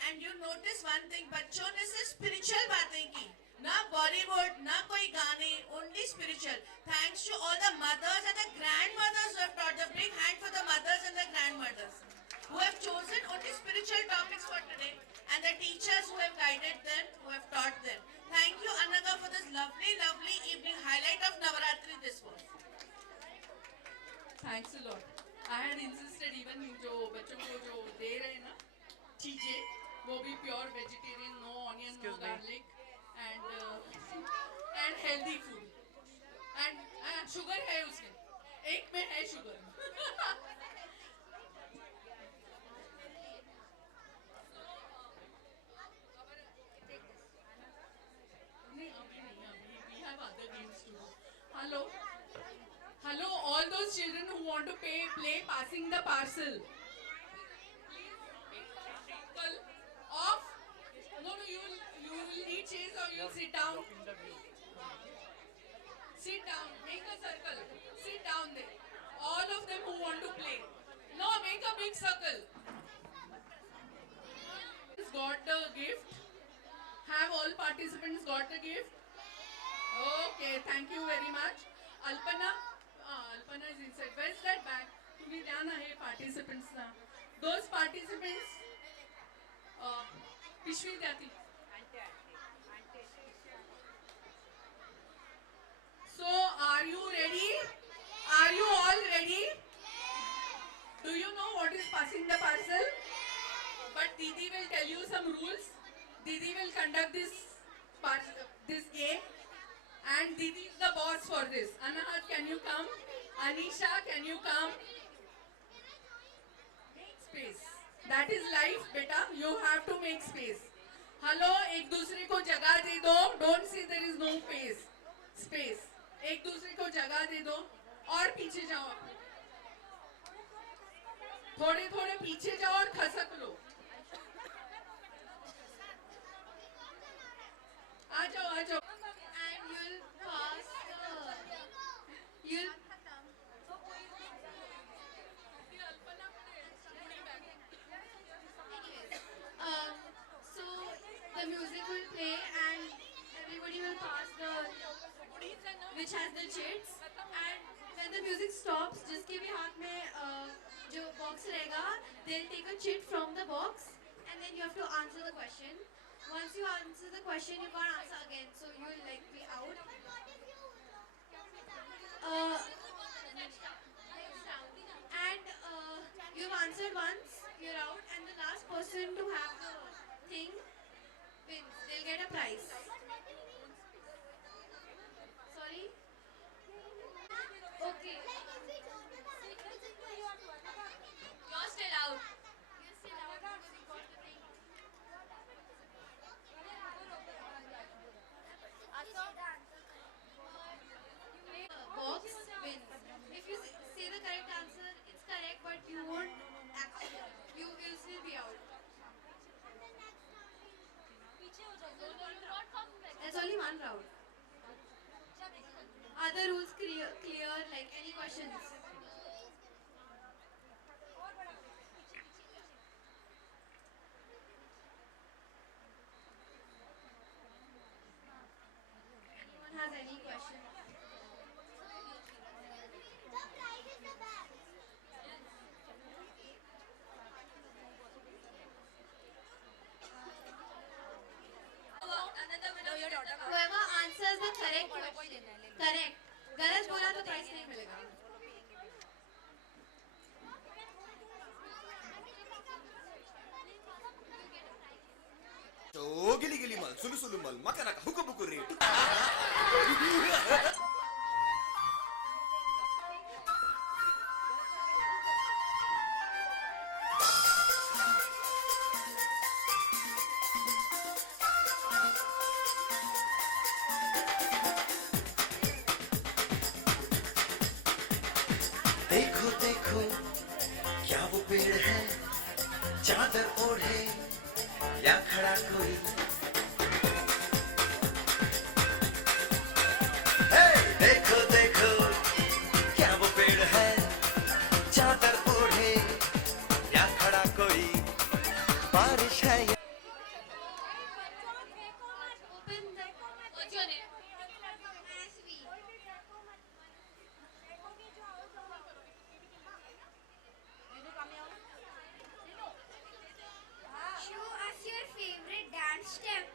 And you notice one thing, बच्चों ने सिर्फ स्पिरिचुअल बातें की, ना बॉलीवुड ना कोई गाने, only spiritual. Thanks to all the mothers and the grand mothers who have taught. The big hand for the mothers and the grand mothers who have chosen only spiritual topics for today, and the teachers who have guided them, who have taught them. Thank you Anaga for this lovely evening highlight of Navaratri this was. Thanks a lot. I had insisted even जो बच्चों को जो दे रहे हैं ना चीजें, वो भी pure vegetarian, no onion, no garlic and healthy food. And sugar है उसमें, एक में है sugar. We have other games too. Hello, all those children who want to play passing the parcel. Off. No, you will need chairs or you'll sit down. Sit down. Make a circle. Sit down there. All of them who want to play. No, make a big circle. Got the gift. Have all participants got the gift? Okay, thank you very much. Alpana is inside. Where's that bag? तुम्ही द्या ना हे participants ना. Those participants, पिशवी द्या ती. So, are you ready? Are you all ready? Do you know what is passing the parcel? But Didi will tell you some rules. Didi will conduct this game, and Didi is the boss for this. Anahat, can you come? Anisha, can you come? Make space. That is life, beta. You have to make space. Hello, एक दूसरे को जगह दे दो. Don't say there is no space. एक दूसरे को जगह दे दो और पीछे जाओ. थोड़े थोड़े पीछे जाओ और खसक लो. आ जाओ. and you'll pass you'll so the music will play and everybody will pass the which has the chits, and when the music stops जिसके भी हाथ में जो box रहेगा, they'll take a chit from the box and then you have to answer the question. Once you answer the question, you can't answer again, so you will like be out. And you've answered once, you're out, and the last person to have the thing wins. They'll get a prize. Sorry? Okay. You're still out. You're still out because you got the thing. Box wins. If you say the correct answer, it's correct, but you won't actually, you will still be out. There's only one round. Other rules clear, like any questions? Anyone has any question? Correct, गलत बोला तो price नहीं मिलेगा। गिली गिली मल सुलु सुलु मल मकाना का हुकु बुकु रेट देखो देखो क्या वो पेड़ है चादर ओढ़े या खड़ा कोई। देखो देखो क्या वो पेड़ है चादर ओढ़े या खड़ा कोई। बारिश है या Show us your favorite dance step.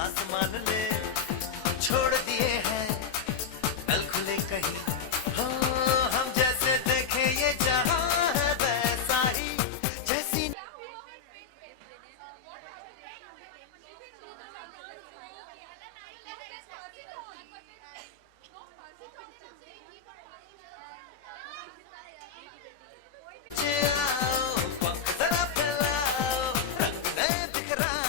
आसमान ने छोड़ दिए हैं कल खुले कहीं। हम जैसे देखे ये जहां है वैसा ही जैसी। आओ पंख जरा फैलाओ रंग नए बिखराओ।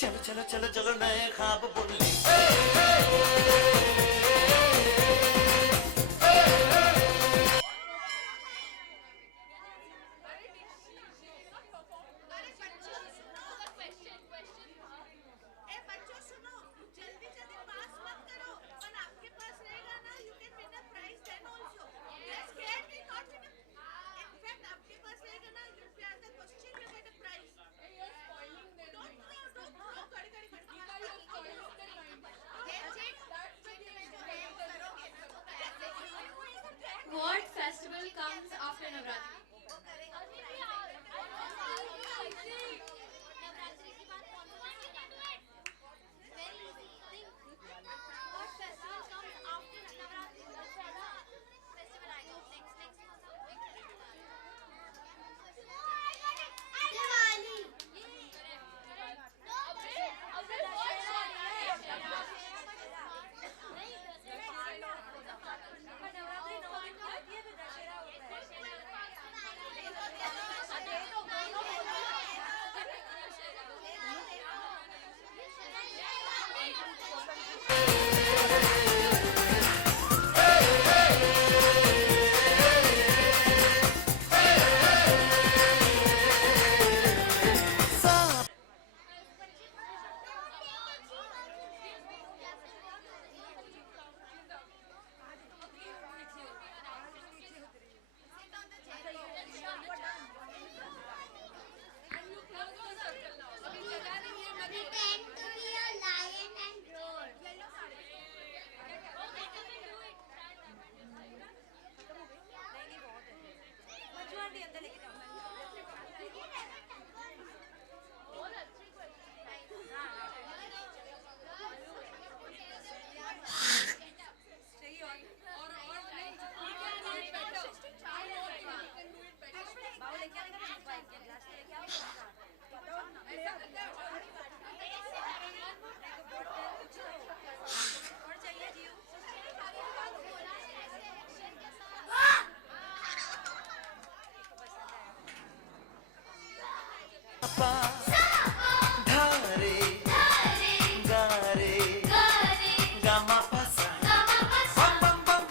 चलो चलो चलो चलो नए ख्वाब बुन ले। पा धारे गारे गामा पासा बम बम बम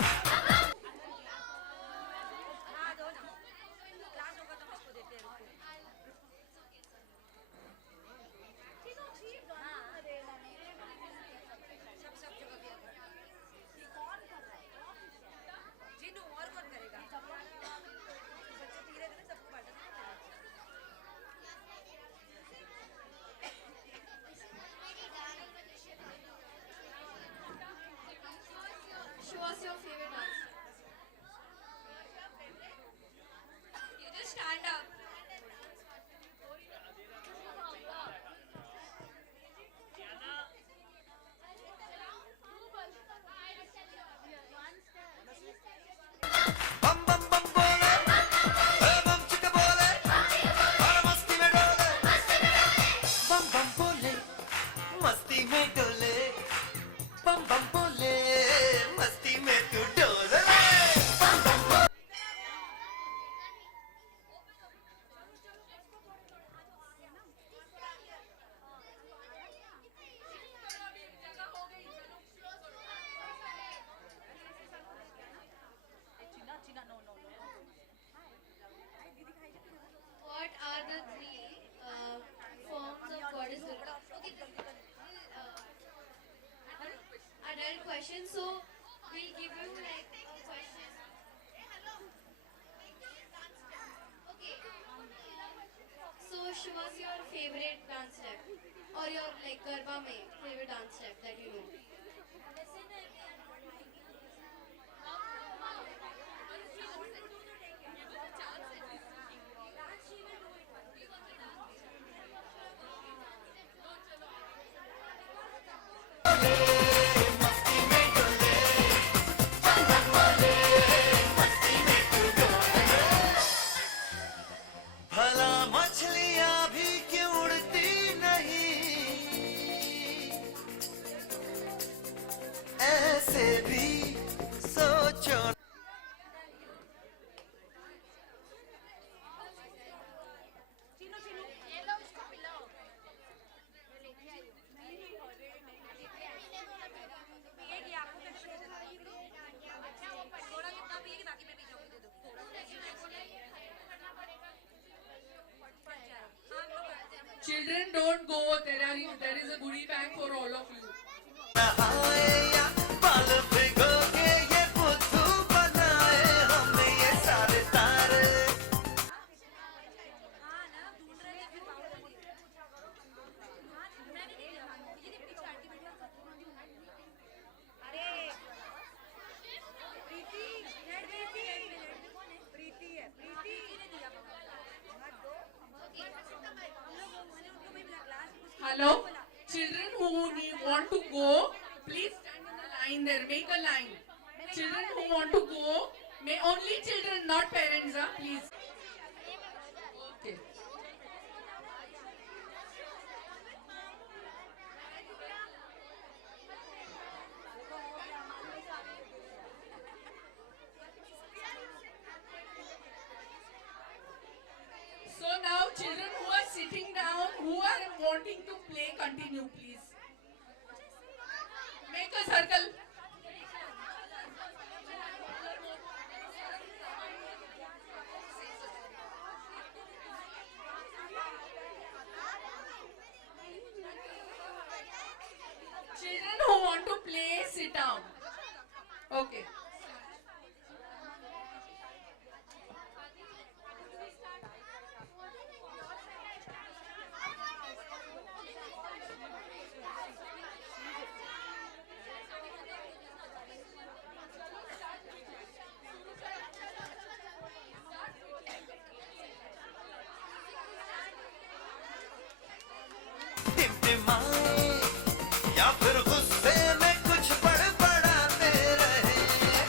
Show us your favorite dance. You just stand up. बम बम बम बोले बम चिक बोले और मस्ती में डोले बम बम बोले मस्ती में डोले बम बम बोले मस्ती में तू डोले बम बम बोले What are the three forms of goddess Durga? Okay, adult question. So we'll give you like a question. Okay. So show us your favorite dance step or your like Garba mein favorite dance step that you know. भला मछलियां भी क्यों उड़ती नहीं ऐसे भी सोचो Children, don't go. There is a goodie bag for all of you. नहाए या बाल भिगो के ये बुद्धू बनाए हमने ये सारे तारे Hello? Children who want to go, please stand in the line there. Make a line. Children who want to go, may only children, not parents, please. Okay. So now children who are sitting down, who are wanting to play, continue please. Make a circle. Children who want to play, sit down. Okay. टिमटिमाए या फिर गुस्से में कुछ बड़बड़ाते रहे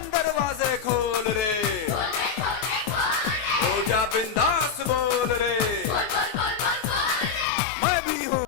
बंद दरवाजे खोल रे, हो जा बिंदास बोल रे, मैं भी हूँ।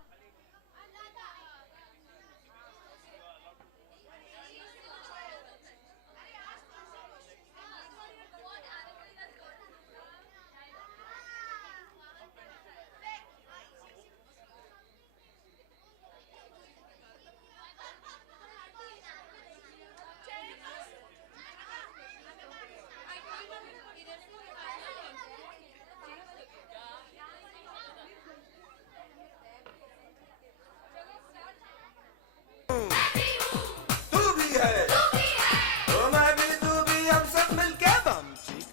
तू भी है, ओ मैं भी तू भी, हम सब मिलके बम चीख।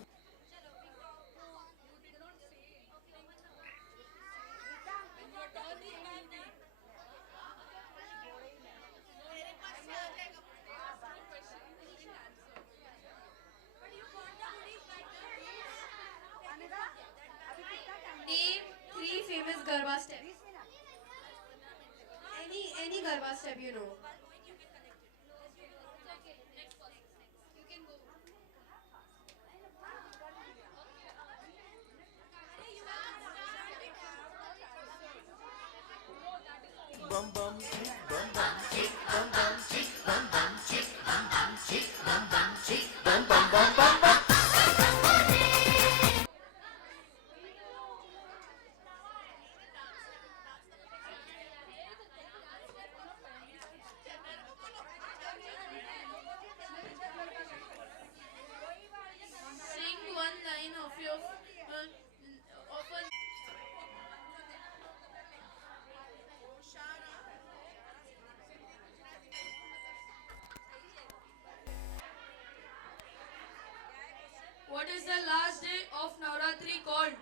Name 3 famous Garba steps. Any Garba step you know. बम बम चीख, बम बम चीख, बम बम चीख, बम बम चीख, बम बम चीख, बम बम चीख, बम बम बम बम बम। Sing one line of your What is the last day of Navratri called?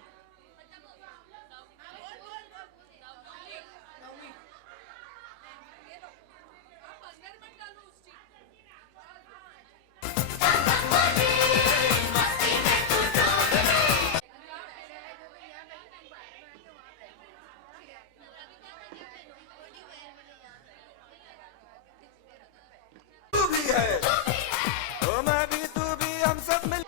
तू भी है, ओ मैं भी तू भी, हम सब मिल।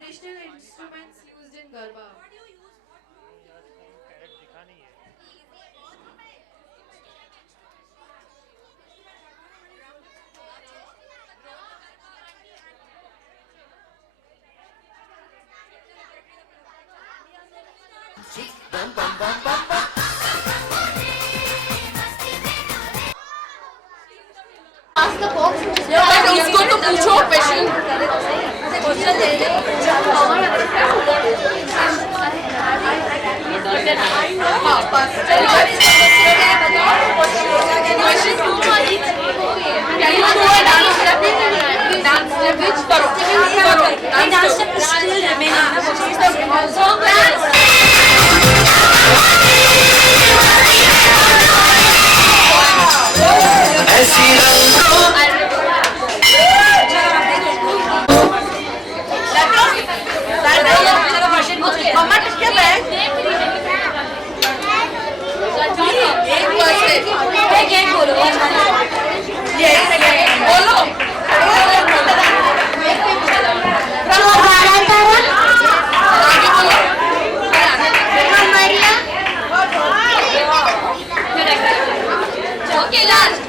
Traditional instruments used in Garba. कैरेट दिखा नहीं है। बम बम बम बम बम। उसको तो पूछो question Okay, last.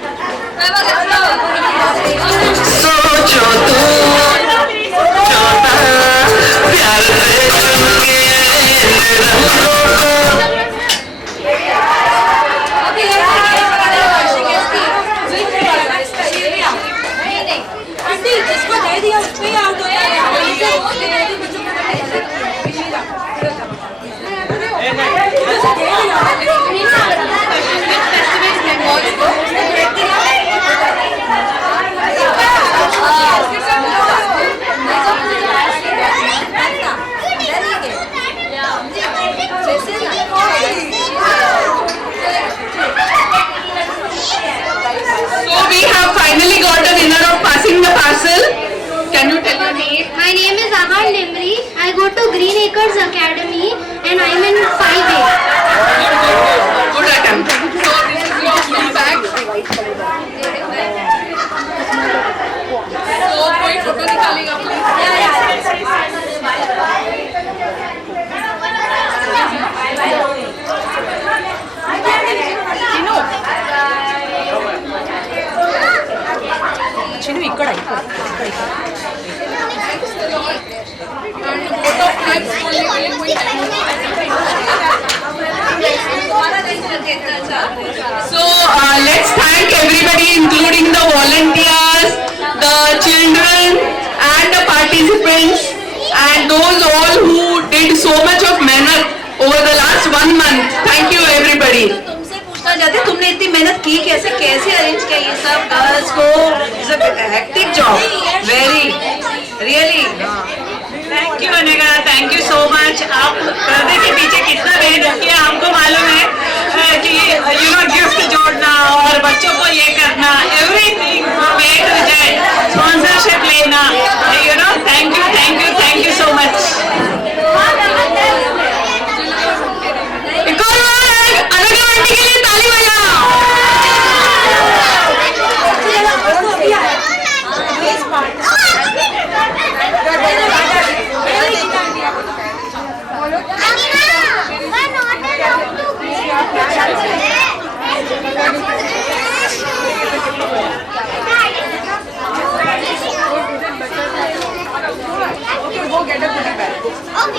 Workers Academy and I'm in 5A. Good attempt. So this is your full bag. So कोई फोटो निकालेगा प्लीज? चिनू ఇక్కడ So let's thank everybody, including the volunteers, the children and the participants and those all who did so much of mehnat over the last 1 month. Thank you everybody. तुमसे पूछना चाहते तुमने इतनी मेहनत की कैसे अरेंज किया ये सब गर्ल्स को? It's a hectic job, very really. Thank you अनेका, थैंक यू सो मच। आप पर्दे के पीछे कितना मेहनत किया हमको मालूम है कि यू नो गिफ्ट जोड़ना और बच्चों को ये करना, everything from A to Z, sponsorship लेना, you know. Thank you so much. एक और अनघा आंटी के लिए ताली बजाओ।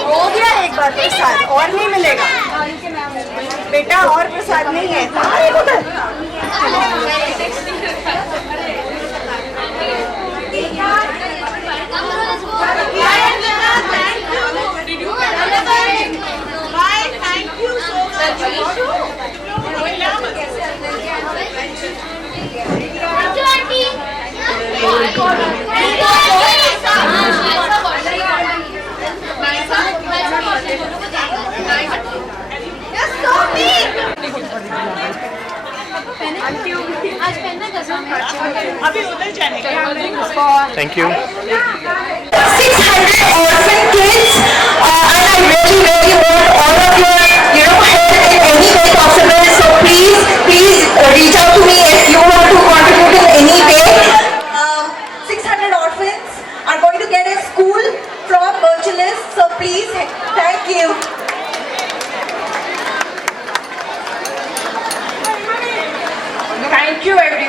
हो गया एक बार प्रसाद, और नहीं मिलेगा बेटा, और प्रसाद नहीं है। Thank you. 600 orphan kids, and I really want all of your, help in any way possible. So please reach out to me if you want to contribute in any way. 600 orphans are going to get a school from Virtualis. So please, thank you. Thank you everyone.